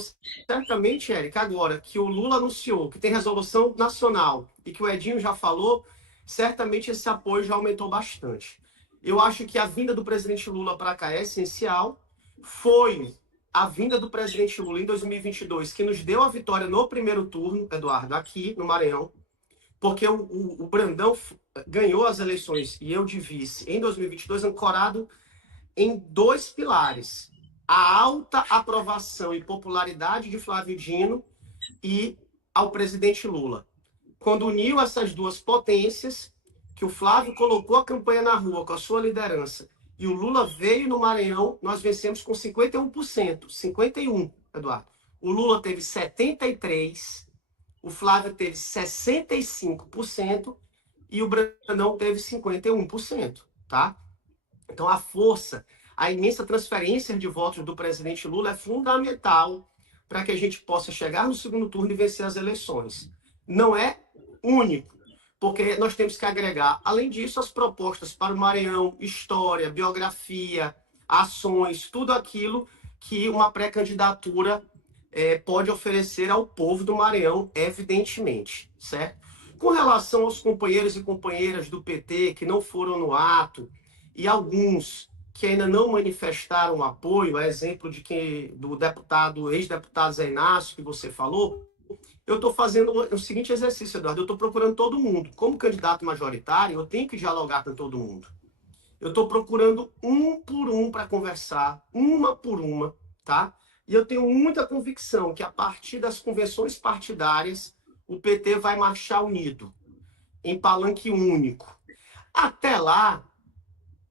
certamente, Érica, agora que o Lula anunciou que tem resolução nacional e que o Edinho já falou, certamente esse apoio já aumentou bastante. Eu acho que a vinda do presidente Lula para cá é essencial. Foi a vinda do presidente Lula em 2022 que nos deu a vitória no primeiro turno, Eduardo, aqui no Maranhão, porque o Brandão ganhou as eleições e eu de vice em 2022 ancorado em 2 pilares: a alta aprovação e popularidade de Flávio Dino e ao presidente Lula. Quando uniu essas 2 potências, que o Flávio colocou a campanha na rua com a sua liderança e o Lula veio no Maranhão, nós vencemos com 51%. 51%, Eduardo. O Lula teve 73%, o Flávio teve 65% e o Brandão teve 51%, tá? Então, a força, a imensa transferência de votos do presidente Lula é fundamental para que a gente possa chegar no segundo turno e vencer as eleições. Não é único, porque nós temos que agregar, além disso, as propostas para o Maranhão, história, biografia, ações, tudo aquilo que uma pré-candidatura pode oferecer ao povo do Maranhão, evidentemente, certo? Com relação aos companheiros e companheiras do PT que não foram no ato e alguns que ainda não manifestaram apoio, a exemplo do ex-deputado Zé Inácio, que você falou, eu estou fazendo o seguinte exercício, Eduardo, eu estou procurando todo mundo. Como candidato majoritário, eu tenho que dialogar com todo mundo. Eu estou procurando um por um para conversar, uma por uma, tá? E eu tenho muita convicção que a partir das convenções partidárias, o PT vai marchar unido, em palanque único. Até lá,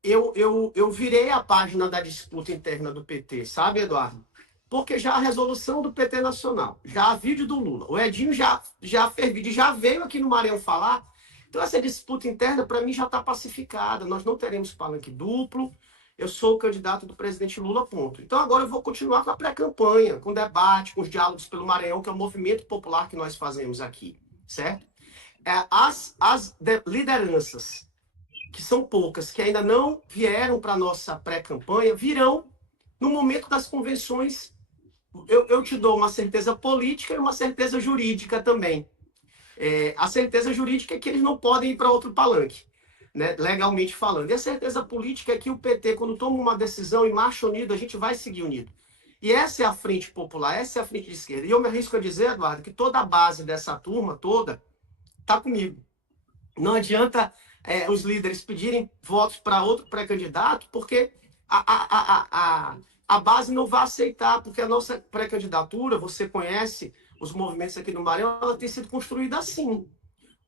eu virei a página da disputa interna do PT, sabe, Eduardo? Porque já a resolução do PT nacional, já há vídeo do Lula, o Edinho já fez vídeo, já veio aqui no Maranhão falar. Então essa disputa interna, para mim, já está pacificada. Nós não teremos palanque duplo. Eu sou o candidato do presidente Lula, ponto. Então agora eu vou continuar com a pré-campanha, com debate, com os diálogos pelo Maranhão, que é o movimento popular que nós fazemos aqui, certo? As lideranças, que são poucas, que ainda não vieram para a nossa pré-campanha, virão no momento das convenções. Eu te dou uma certeza política e uma certeza jurídica também. A certeza jurídica é que eles não podem ir para outro palanque, né, legalmente falando. E a certeza política é que o PT, quando toma uma decisão e marcha unido, a gente vai seguir unido. E essa é a frente popular, essa é a frente de esquerda. E eu me arrisco a dizer, Eduardo, que toda a base dessa turma toda está comigo. Não adianta os líderes pedirem votos para outro pré-candidato, porque a base não vai aceitar, porque a nossa pré-candidatura, você conhece os movimentos aqui no Maranhão, ela tem sido construída assim.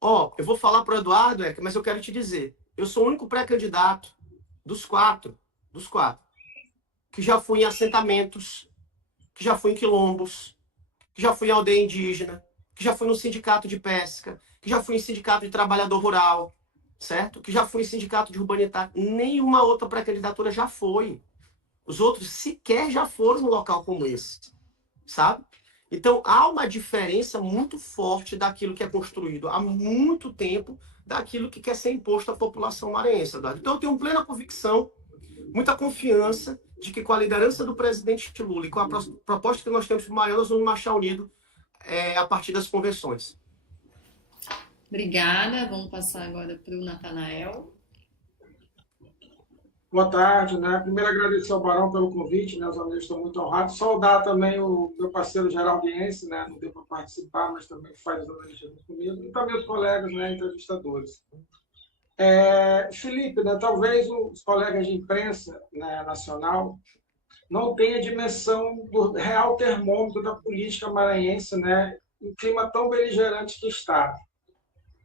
Eu vou falar para o Eduardo, mas eu quero te dizer, eu sou o único pré-candidato dos quatro, que já fui em assentamentos, que já fui em quilombos, que já fui em aldeia indígena, que já fui no sindicato de pesca, que já fui em sindicato de trabalhador rural, certo? Que já fui em sindicato de urbanitário. Nenhuma outra pré-candidatura já foi. Os outros sequer já foram num local como esse, sabe? Então, há uma diferença muito forte daquilo que é construído há muito tempo daquilo que quer ser imposto à população maranhense. Então, eu tenho plena convicção, muita confiança de que com a liderança do presidente Lula e com a proposta que nós temos para o Maranhão, nós vamos marchar unido a partir das convenções. Obrigada. Vamos passar agora para o Natanael. Boa tarde, né? Primeiro agradecer ao Barão pelo convite, né? Os amigos estão muito honrados. Saudar também o meu parceiro geraldiense, né? Não deu para participar, mas também faz as analistas comigo. E também os colegas, né? Entrevistadores. Felipe, né? Talvez os colegas de imprensa, né, nacional não tenham a dimensão do real termômetro da política maranhense, né? Um clima tão beligerante que está.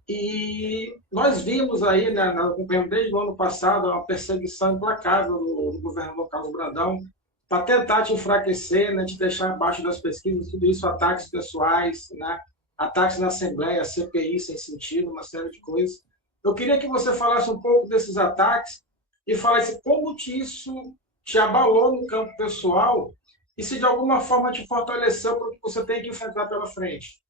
E nós vimos aí, né, desde o ano passado, uma perseguição implacável do governo local do Brandão para tentar te enfraquecer, né, te deixar abaixo das pesquisas, tudo isso, ataques pessoais, né, ataques na Assembleia, CPI sem sentido, uma série de coisas. Eu queria que você falasse um pouco desses ataques e falar assim, como que isso te abalou no campo pessoal e se de alguma forma te fortaleceu para o que você tem que enfrentar pela frente.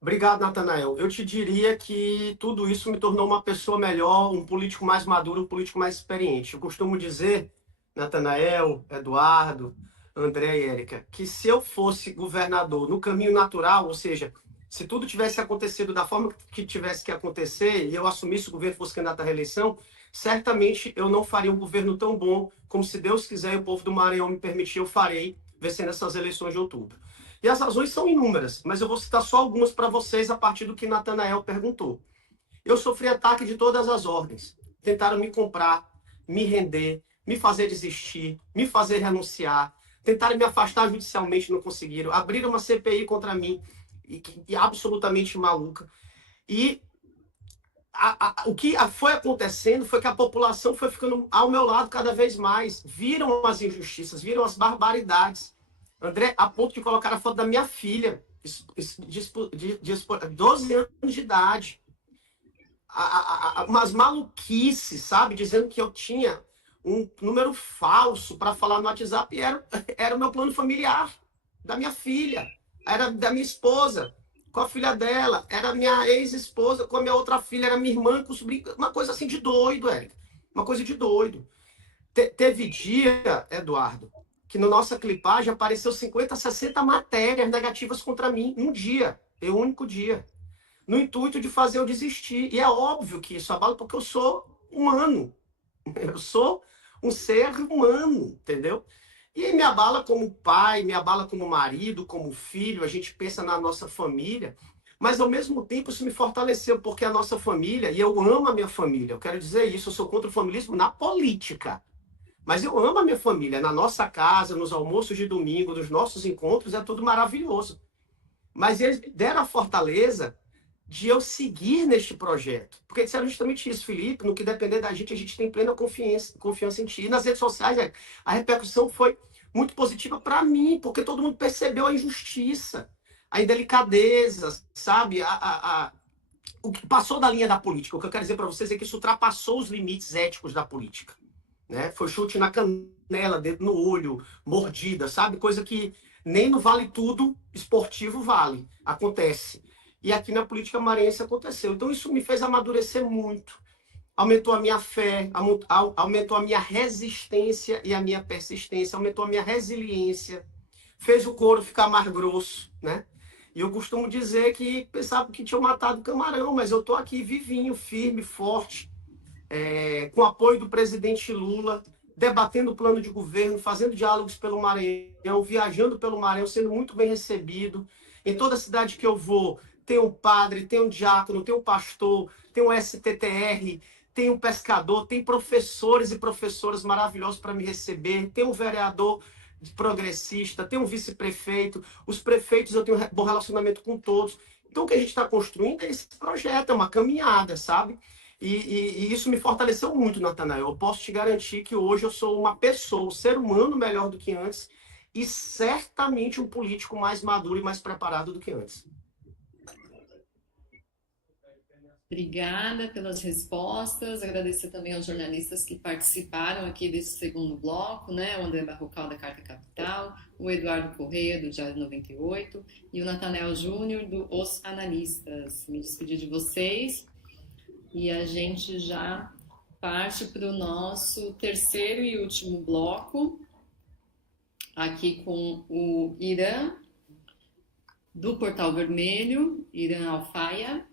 Obrigado, Natanael. Eu te diria que tudo isso me tornou uma pessoa melhor, um político mais maduro, um político mais experiente. Eu costumo dizer, Natanael, Eduardo, André e Érica, que se eu fosse governador no caminho natural, ou seja, se tudo tivesse acontecido da forma que tivesse que acontecer e eu assumisse o governo, fosse candidato à reeleição, certamente eu não faria um governo tão bom como, se Deus quiser e o povo do Maranhão me permitir, eu farei, vencendo essas eleições de outubro. E as razões são inúmeras, mas eu vou citar só algumas para vocês a partir do que Natanael perguntou. Eu sofri ataque de todas as ordens. Tentaram me comprar, me render, me fazer desistir, me fazer renunciar. Tentaram me afastar judicialmente, não conseguiram. Abriram uma CPI contra mim, e absolutamente maluca. E o que foi acontecendo foi que a população foi ficando ao meu lado cada vez mais. Viram as injustiças, viram as barbaridades. André, a ponto de colocar a foto da minha filha, de 12 anos de idade. Umas maluquices, sabe? Dizendo que eu tinha um número falso para falar no WhatsApp. E era o meu plano familiar, da minha filha, era da minha esposa, com a filha dela, era minha ex-esposa, com a minha outra filha, era minha irmã, com o sobrinho. Uma coisa assim de doido, Érica. Uma coisa de doido. Teve dia, Eduardo, que na nossa clipagem apareceu 50, 60 matérias negativas contra mim, um dia, um único dia, no intuito de fazer eu desistir. E é óbvio que isso abala, porque eu sou humano, eu sou um ser humano, entendeu? E me abala como pai, me abala como marido, como filho, a gente pensa na nossa família, mas ao mesmo tempo isso me fortaleceu, porque a nossa família, e eu amo a minha família, eu quero dizer isso, eu sou contra o familismo na política. Mas eu amo a minha família, na nossa casa, nos almoços de domingo, nos nossos encontros, é tudo maravilhoso. Mas eles me deram a fortaleza de eu seguir neste projeto. Porque disseram justamente isso, Felipe, no que depender da gente tem plena confiança em ti. E nas redes sociais, a repercussão foi muito positiva para mim, porque todo mundo percebeu a injustiça, a indelicadeza, sabe? O que passou da linha da política. O que eu quero dizer para vocês é que isso ultrapassou os limites éticos da política. Né? Foi chute na canela, dedo no olho, mordida, sabe? Coisa que nem no Vale Tudo esportivo vale. Acontece. E aqui na política maranhense aconteceu. Então isso me fez amadurecer muito. Aumentou a minha fé, aumentou a minha resistência e a minha persistência, aumentou a minha resiliência, fez o couro ficar mais grosso, né? E eu costumo dizer que pensava que tinham matado o camarão, mas eu estou aqui vivinho, firme, forte, com o apoio do presidente Lula, debatendo o plano de governo, fazendo diálogos pelo Maranhão, viajando pelo Maranhão, sendo muito bem recebido. Em toda cidade que eu vou, tem um padre, tem um diácono, tem um pastor, tem um STTR, tem um pescador, tem professores e professoras maravilhosos para me receber, tem um vereador progressista, tem um vice-prefeito, os prefeitos eu tenho um bom relacionamento com todos. Então o que a gente está construindo é esse projeto, é uma caminhada, sabe? E isso me fortaleceu muito, Natanael. Eu posso te garantir que hoje eu sou uma pessoa, um ser humano melhor do que antes e certamente um político mais maduro e mais preparado do que antes. Obrigada pelas respostas, agradecer também aos jornalistas que participaram aqui desse segundo bloco, né? O André Barrocal, da Carta Capital, o Eduardo Corrêa, do Diário 98, e o Natanael Júnior, do Os Analistas. Me despedir de vocês e a gente já parte para o nosso terceiro e último bloco, aqui com o Irã, do Portal Vermelho, Irã Alfaia,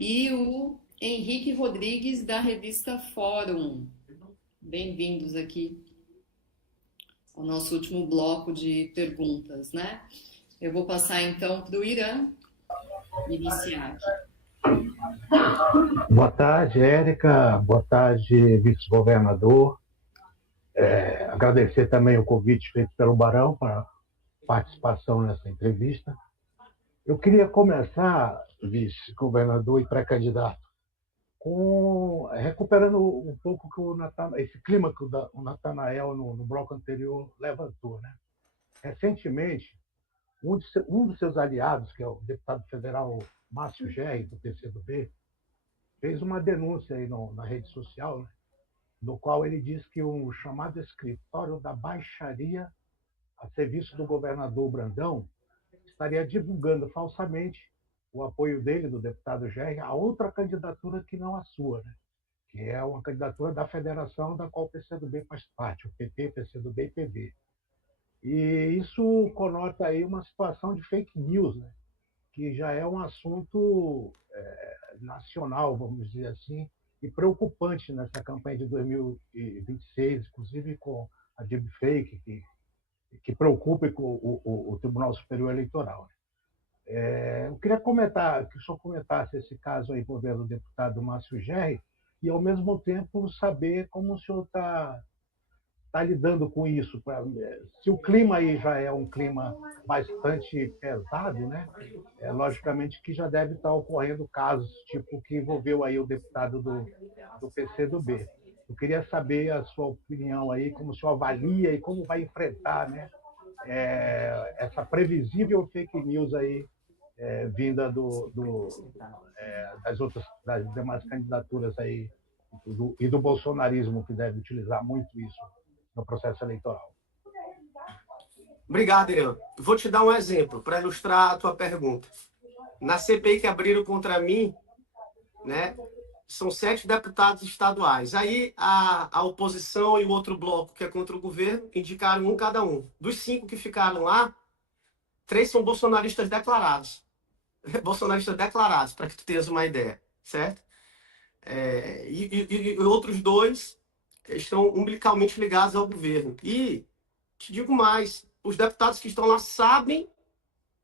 e o Henrique Rodrigues, da revista Fórum. Bem-vindos aqui ao nosso último bloco de perguntas, né? Eu vou passar então para o Irã iniciar aqui. Boa tarde, Érica. Boa tarde, vice-governador. Agradecer também o convite feito pelo Barão para participação nessa entrevista. Eu queria começar, vice-governador e pré-candidato, recuperando um pouco que esse clima que o Natanael, no bloco anterior, levantou. Né? Recentemente, um dos seus aliados, que é o deputado federal Márcio Gerri, do PCdoB, fez uma denúncia aí na rede social, né, no qual ele diz que um chamado escritório da baixaria a serviço do governador Brandão estaria divulgando falsamente o apoio dele, do deputado Gerri, a outra candidatura que não a sua, né? Que é uma candidatura da federação da qual o PCdoB faz parte, o PP, PCdoB e PV. E isso conota aí uma situação de fake news, né? Que já é um assunto nacional, vamos dizer assim, e preocupante nessa campanha de 2026, inclusive com a deepfake, que preocupa o Tribunal Superior Eleitoral. Eu queria comentar, que o senhor comentasse esse caso aí envolvendo o deputado Márcio Gerri, e, ao mesmo tempo, saber como o senhor está lidando com isso. Se o clima aí já é um clima bastante pesado, né? Logicamente que já deve estar ocorrendo casos tipo que envolveu aí o deputado do PCdoB. Eu queria saber a sua opinião aí, como o senhor avalia e como vai enfrentar, né, essa previsível fake news aí vinda das demais candidaturas aí e do bolsonarismo, que deve utilizar muito isso no processo eleitoral. Obrigado, Irã. Vou te dar um exemplo para ilustrar a tua pergunta. Na CPI que abriram contra mim, né, são 7 deputados estaduais. Aí a oposição e o outro bloco, que é contra o governo, indicaram um cada um. Dos 5 que ficaram lá, 3 são bolsonaristas declarados. Bolsonaristas declarados, para que tu tenhas uma ideia, certo? E outros 2 estão umbilicalmente ligados ao governo. E te digo mais, os deputados que estão lá sabem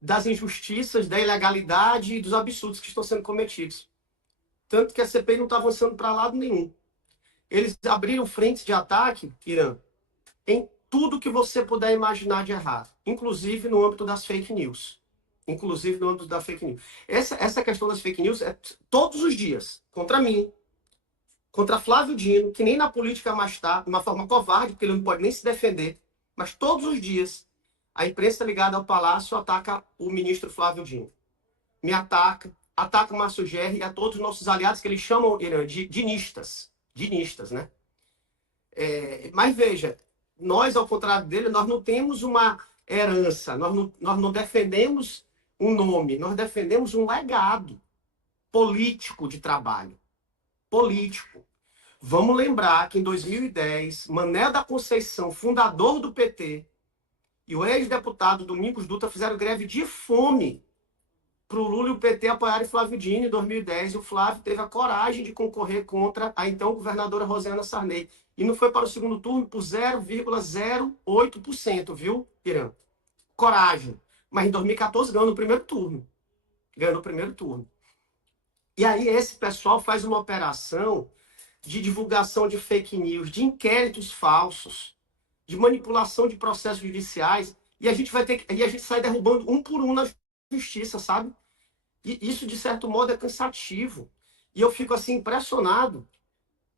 das injustiças, da ilegalidade e dos absurdos que estão sendo cometidos. Tanto que a CPI não está avançando para lado nenhum. Eles abriram frentes de ataque, Irã, em tudo que você puder imaginar de errado, inclusive no âmbito das fake news. Inclusive no âmbito da fake news. Essa questão das fake news é todos os dias, contra mim, contra Flávio Dino, que nem na política mais está, de uma forma covarde, porque ele não pode nem se defender, mas todos os dias a imprensa ligada ao Palácio ataca o ministro Flávio Dino. Me ataca o Márcio Gerri e a todos os nossos aliados, que eles chamam, Irã, de dinistas. Dinistas, né? Mas veja, nós, ao contrário dele, nós não temos uma herança, nós não defendemos um nome, nós defendemos um legado político de trabalho. Político. Vamos lembrar que em 2010, Mané da Conceição, fundador do PT, e o ex-deputado Domingos Dutra fizeram greve de fome para o Lula e o PT apoiarem Flávio Dino em 2010. E o Flávio teve a coragem de concorrer contra a então governadora Rosiana Sarney. E não foi para o segundo turno por 0,08%, viu, Irã? Coragem. Mas em 2014 ganhou no primeiro turno. Ganhou no primeiro turno. E aí esse pessoal faz uma operação de divulgação de fake news, de inquéritos falsos, de manipulação de processos judiciais, e a gente sai derrubando um por um na justiça, sabe? E isso, de certo modo, é cansativo. E eu fico assim impressionado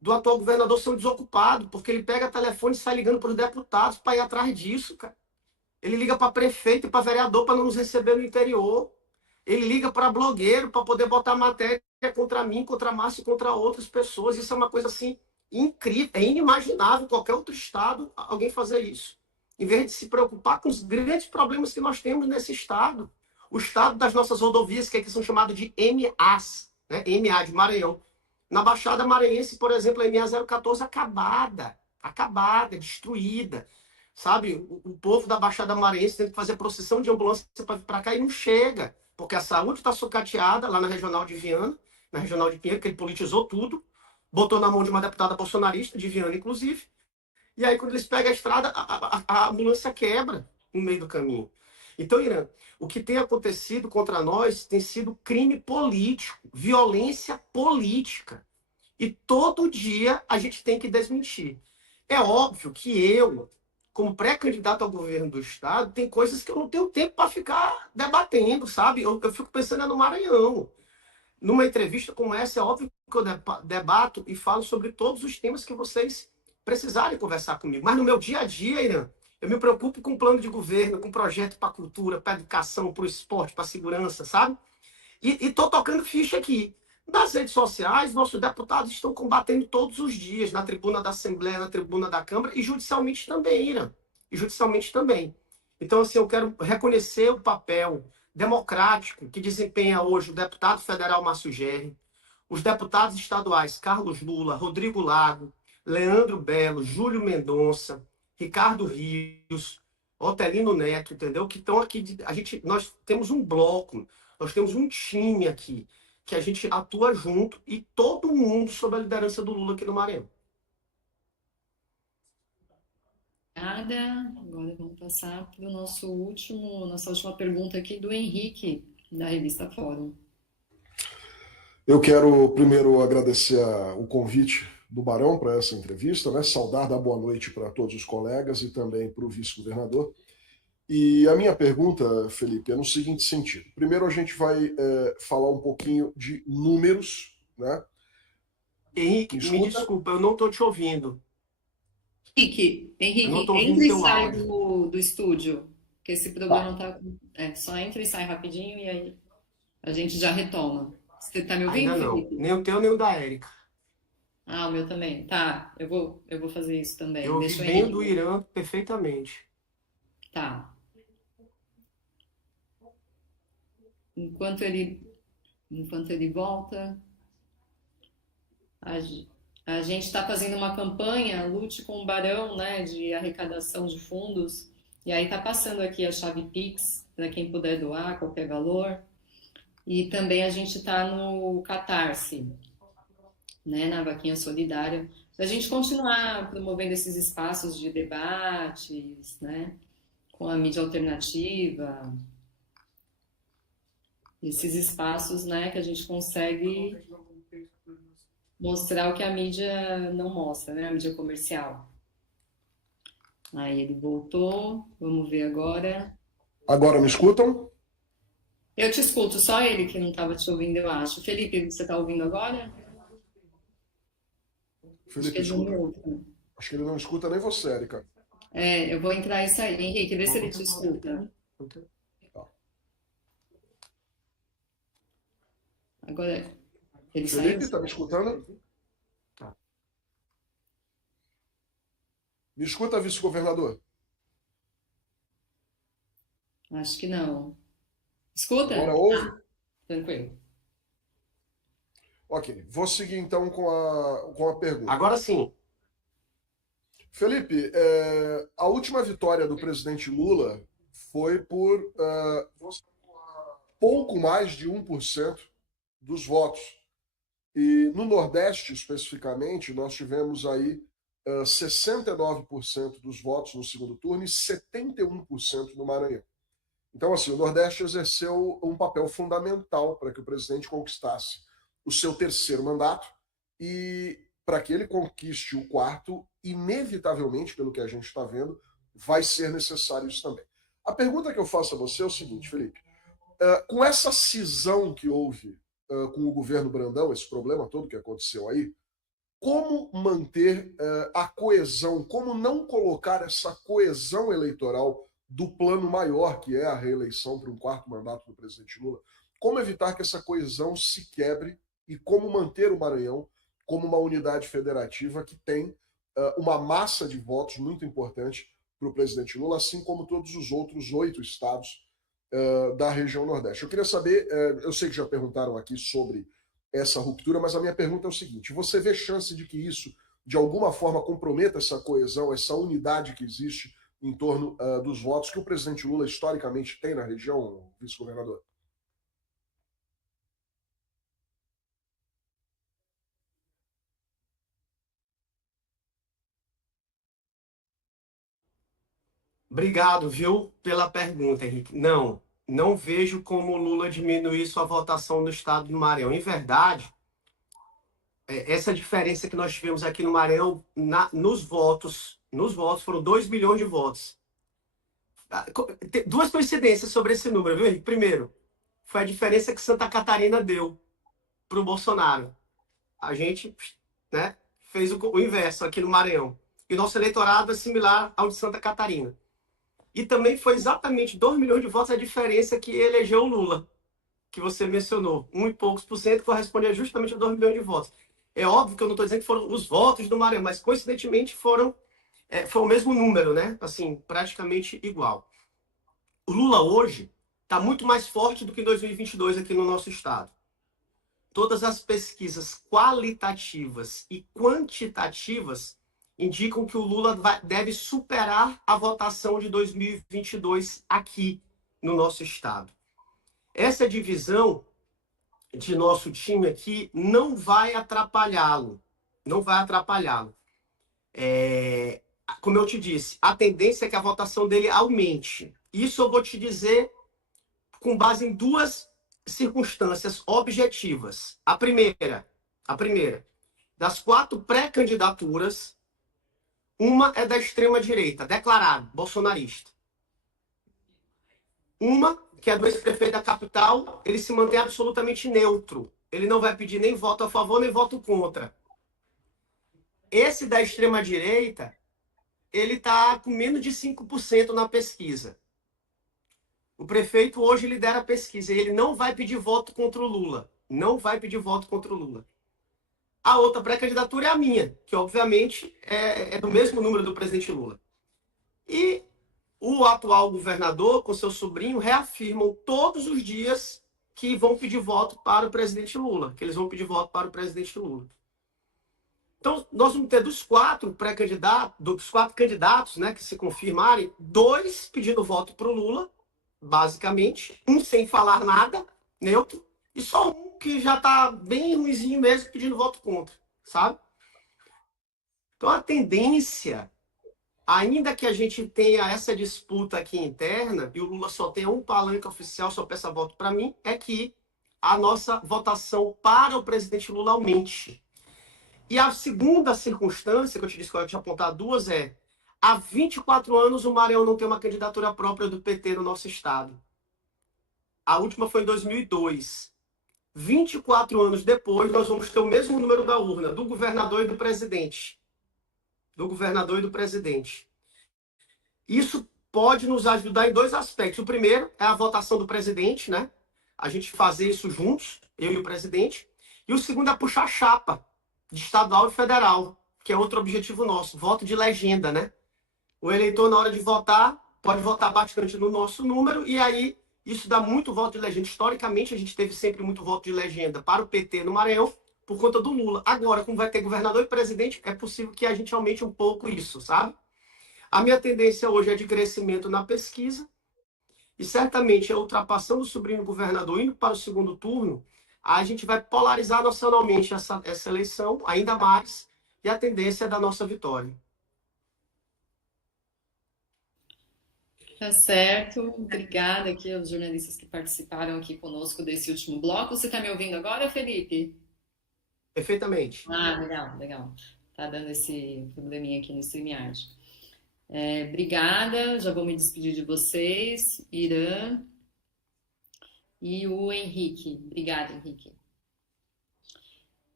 do atual governador ser um desocupado, porque ele pega telefone e sai ligando para os deputados para ir atrás disso, cara. Ele liga para prefeito e para vereador para não nos receber no interior. Ele liga para blogueiro para poder botar matéria contra mim, contra Márcio e contra outras pessoas. Isso é uma coisa assim incrível. É inimaginável qualquer outro estado alguém fazer isso. Em vez de se preocupar com os grandes problemas que nós temos nesse estado. O estado das nossas rodovias, que aqui são chamadas de MAs, né? MA de Maranhão. Na Baixada Maranhense, por exemplo, a MA 014 acabada, destruída. Sabe, o povo da Baixada Maranhense tem que fazer procissão de ambulância para vir para cá e não chega, porque a saúde está sucateada lá na Regional de Viana, na Regional de Pinheiro, que ele politizou tudo, botou na mão de uma deputada bolsonarista, de Viana, inclusive, e aí quando eles pegam a estrada, a ambulância quebra no meio do caminho. Então, Irã, o que tem acontecido contra nós tem sido crime político, violência política. E todo dia a gente tem que desmentir. É óbvio que eu, como pré-candidato ao governo do estado, tem coisas que eu não tenho tempo para ficar debatendo, sabe? Eu fico pensando no Maranhão. Numa entrevista como essa, é óbvio que eu debato e falo sobre todos os temas que vocês precisarem conversar comigo. Mas no meu dia a dia, Irã, eu me preocupo com plano de governo, com projeto para cultura, para educação, para o esporte, para segurança, sabe? E tô tocando ficha aqui. Nas redes sociais, nossos deputados estão combatendo todos os dias, na tribuna da Assembleia, na tribuna da Câmara, e judicialmente também, Irã. E judicialmente também. Então, assim, eu quero reconhecer o papel democrático que desempenha hoje o deputado federal Márcio Gerri, os deputados estaduais Carlos Lula, Rodrigo Lago, Leandro Belo, Júlio Mendonça, Ricardo Rios, Otelino Neto, entendeu? Que estão aqui. Nós temos um bloco, nós temos um time aqui, que a gente atua junto e todo mundo sob a liderança do Lula aqui no Maranhão. Obrigada. Agora vamos passar para nossa última pergunta aqui do Henrique, da revista Fórum. Eu quero primeiro agradecer o convite do Barão para essa entrevista, né? Saudar, dar boa noite para todos os colegas e também para o vice-governador. E a minha pergunta, Felipe, é no seguinte sentido. Primeiro a gente vai falar um pouquinho de números, né? Henrique, me desculpa, eu não estou te ouvindo. Henrique, entra e sai do estúdio, porque esse programa não tá... só entra e sai rapidinho e aí a gente já retoma. Você tá me ouvindo, Ainda não. Felipe? Nem o teu, nem o da Érica. Ah, o meu também. Tá, eu vou fazer isso também. Eu ouvi bem do Irã perfeitamente. Tá. Enquanto ele volta, a gente está fazendo uma campanha, Lute com o Barão, né, de arrecadação de fundos, e aí está passando aqui a chave Pix, para quem puder doar qualquer valor, e também a gente está no Catarse, né, na vaquinha solidária, para a gente continuar promovendo esses espaços de debates, né, com a mídia alternativa, esses espaços, né, que a gente consegue mostrar o que a mídia não mostra, né, a mídia comercial. Aí ele voltou, vamos ver agora. Agora me escutam? Eu te escuto, só ele que não estava te ouvindo, eu acho. Felipe, você está ouvindo agora? Felipe, escuta. Acho que ele não escuta nem você, Érica. Eu vou entrar e sair. Henrique, vê se ele te escuta. Tá. Agora, ele Felipe, saiu? tá me escutando? Tá. Me escuta, vice-governador? Acho que não. Escuta? Agora ouve? Tranquilo. Ok, vou seguir então com a pergunta. Agora sim. Felipe, a última vitória do presidente Lula foi por pouco mais de 1% dos votos. E no Nordeste, especificamente, nós tivemos aí 69% dos votos no segundo turno e 71% no Maranhão. Então, assim, o Nordeste exerceu um papel fundamental para que o presidente conquistasse o seu terceiro mandato e para que ele conquiste o quarto, inevitavelmente, pelo que a gente está vendo, vai ser necessário isso também. A pergunta que eu faço a você é o seguinte, Felipe. Com essa cisão que houve com o governo Brandão, esse problema todo que aconteceu aí, como manter a coesão, como não colocar essa coesão eleitoral do plano maior, que é a reeleição para um quarto mandato do presidente Lula, como evitar que essa coesão se quebre e como manter o Maranhão como uma unidade federativa que tem uma massa de votos muito importante para o presidente Lula, assim como todos os outros 8 estados da região Nordeste. Eu queria saber, eu sei que já perguntaram aqui sobre essa ruptura, mas a minha pergunta é o seguinte: você vê chance de que isso, de alguma forma, comprometa essa coesão, essa unidade que existe em torno dos votos que o presidente Lula historicamente tem na região, vice-governador? Obrigado, viu, pela pergunta, Henrique. Não vejo como o Lula diminuir sua votação no estado do Maranhão. Em verdade, essa diferença que nós tivemos aqui no Maranhão, nos votos foram 2 milhões de votos. Duas coincidências sobre esse número, viu, Henrique? Primeiro, foi a diferença que Santa Catarina deu para o Bolsonaro. A gente, né, fez o inverso aqui no Maranhão. E o nosso eleitorado é similar ao de Santa Catarina. E também foi exatamente 2 milhões de votos a diferença que elegeu o Lula, que você mencionou, 1 e poucos por cento, correspondia justamente a 2 milhões de votos. É óbvio que eu não estou dizendo que foram os votos do Maranhão, mas coincidentemente foi o mesmo número, né? Assim, praticamente igual. O Lula hoje está muito mais forte do que em 2022 aqui no nosso estado. Todas as pesquisas qualitativas e quantitativas indicam que o Lula deve superar a votação de 2022 aqui no nosso estado. Essa divisão de nosso time aqui não vai atrapalhá-lo. Não vai atrapalhá-lo. Como eu te disse, a tendência é que a votação dele aumente. Isso eu vou te dizer com base em 2 circunstâncias objetivas. A primeira, das 4 pré-candidaturas, uma é da extrema-direita, declarado, bolsonarista. Uma, que é do ex-prefeito da capital, ele se mantém absolutamente neutro. Ele não vai pedir nem voto a favor, nem voto contra. Esse da extrema-direita, ele está com menos de 5% na pesquisa. O prefeito hoje lidera a pesquisa e ele não vai pedir voto contra o Lula. Não vai pedir voto contra o Lula. A outra pré-candidatura é a minha, que obviamente é do mesmo número do presidente Lula. E o atual governador, com seu sobrinho, reafirmam todos os dias que vão pedir voto para o presidente Lula, que eles vão pedir voto para o presidente Lula. Então, nós vamos ter dos 4 candidatos, né, que se confirmarem, 2 pedindo voto para o Lula, basicamente, um sem falar nada, neutro, e só um que já está bem ruizinho mesmo, pedindo voto contra, sabe? Então, a tendência, ainda que a gente tenha essa disputa aqui interna, e o Lula só tenha um palanque oficial, só peça voto para mim, é que a nossa votação para o presidente Lula aumente. E a segunda circunstância, que eu te disse que eu ia te apontar 2, é: há 24 anos o Maranhão não tem uma candidatura própria do PT no nosso estado. A última foi em 2002. 24 anos depois, nós vamos ter o mesmo número da urna, do governador e do presidente. Do governador e do presidente. Isso pode nos ajudar em 2 aspectos. O primeiro é a votação do presidente, né? A gente fazer isso juntos, eu e o presidente. E o segundo é puxar a chapa de estadual e federal, que é outro objetivo nosso, voto de legenda, né? O eleitor, na hora de votar, pode votar bastante no nosso número, e aí isso dá muito voto de legenda. Historicamente, a gente teve sempre muito voto de legenda para o PT no Maranhão, por conta do Lula. Agora, como vai ter governador e presidente, é possível que a gente aumente um pouco isso, sabe? A minha tendência hoje é de crescimento na pesquisa, e certamente a ultrapassando o sobrinho do governador, indo para o segundo turno, a gente vai polarizar nacionalmente essa eleição ainda mais, e a tendência é da nossa vitória. Tá certo. Obrigada aqui aos jornalistas que participaram aqui conosco desse último bloco. Você está me ouvindo agora, Felipe? Perfeitamente. Ah, legal, legal. Tá dando esse probleminha aqui no StreamYard. Obrigada, já vou me despedir de vocês, Irã e o Henrique. Obrigada, Henrique.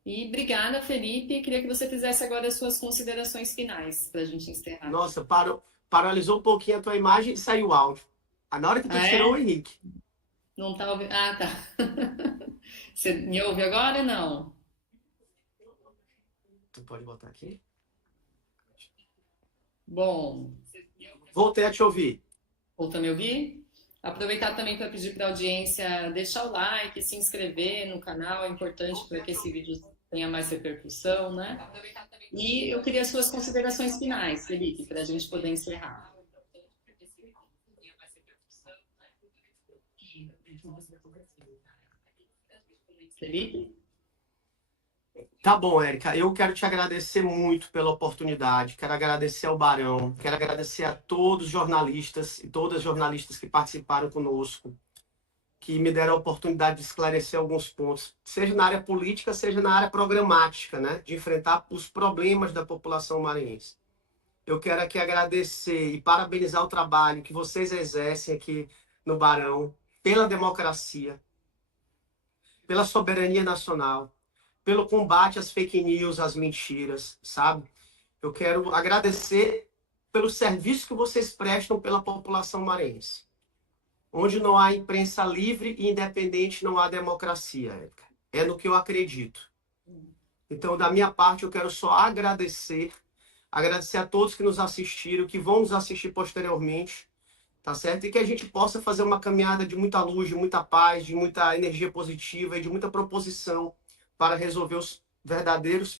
E obrigada, Felipe. Queria que você fizesse agora as suas considerações finais para a gente encerrar. Nossa, paralisou um pouquinho a tua imagem e saiu o áudio. Na hora que tu tirou o Henrique. Não tá ouvindo? Ah, tá. Você me ouve agora? Não. Tu pode botar aqui? Bom. Voltei a te ouvir. Voltou a me ouvir? Aproveitar também para pedir para a audiência deixar o like, se inscrever no canal, é importante para que esse vídeo tenha mais repercussão, né? E eu queria as suas considerações finais, Felipe, para a gente poder encerrar. Felipe? Tá bom, Érica. Eu quero te agradecer muito pela oportunidade. Quero agradecer ao Barão. Quero agradecer a todos os jornalistas e todas as jornalistas que participaram conosco, que me deram a oportunidade de esclarecer alguns pontos, seja na área política, seja na área programática, né? De enfrentar os problemas da população maranhense. Eu quero aqui agradecer e parabenizar o trabalho que vocês exercem aqui no Barão, pela democracia, pela soberania nacional, pelo combate às fake news, às mentiras, sabe? Eu quero agradecer pelo serviço que vocês prestam pela população maranhense. Onde não há imprensa livre e independente, não há democracia, Érica. É no que eu acredito. Então, da minha parte, eu quero só agradecer a todos que nos assistiram, que vão nos assistir posteriormente, tá certo? E que a gente possa fazer uma caminhada de muita luz, de muita paz, de muita energia positiva e de muita proposição para resolver os verdadeiros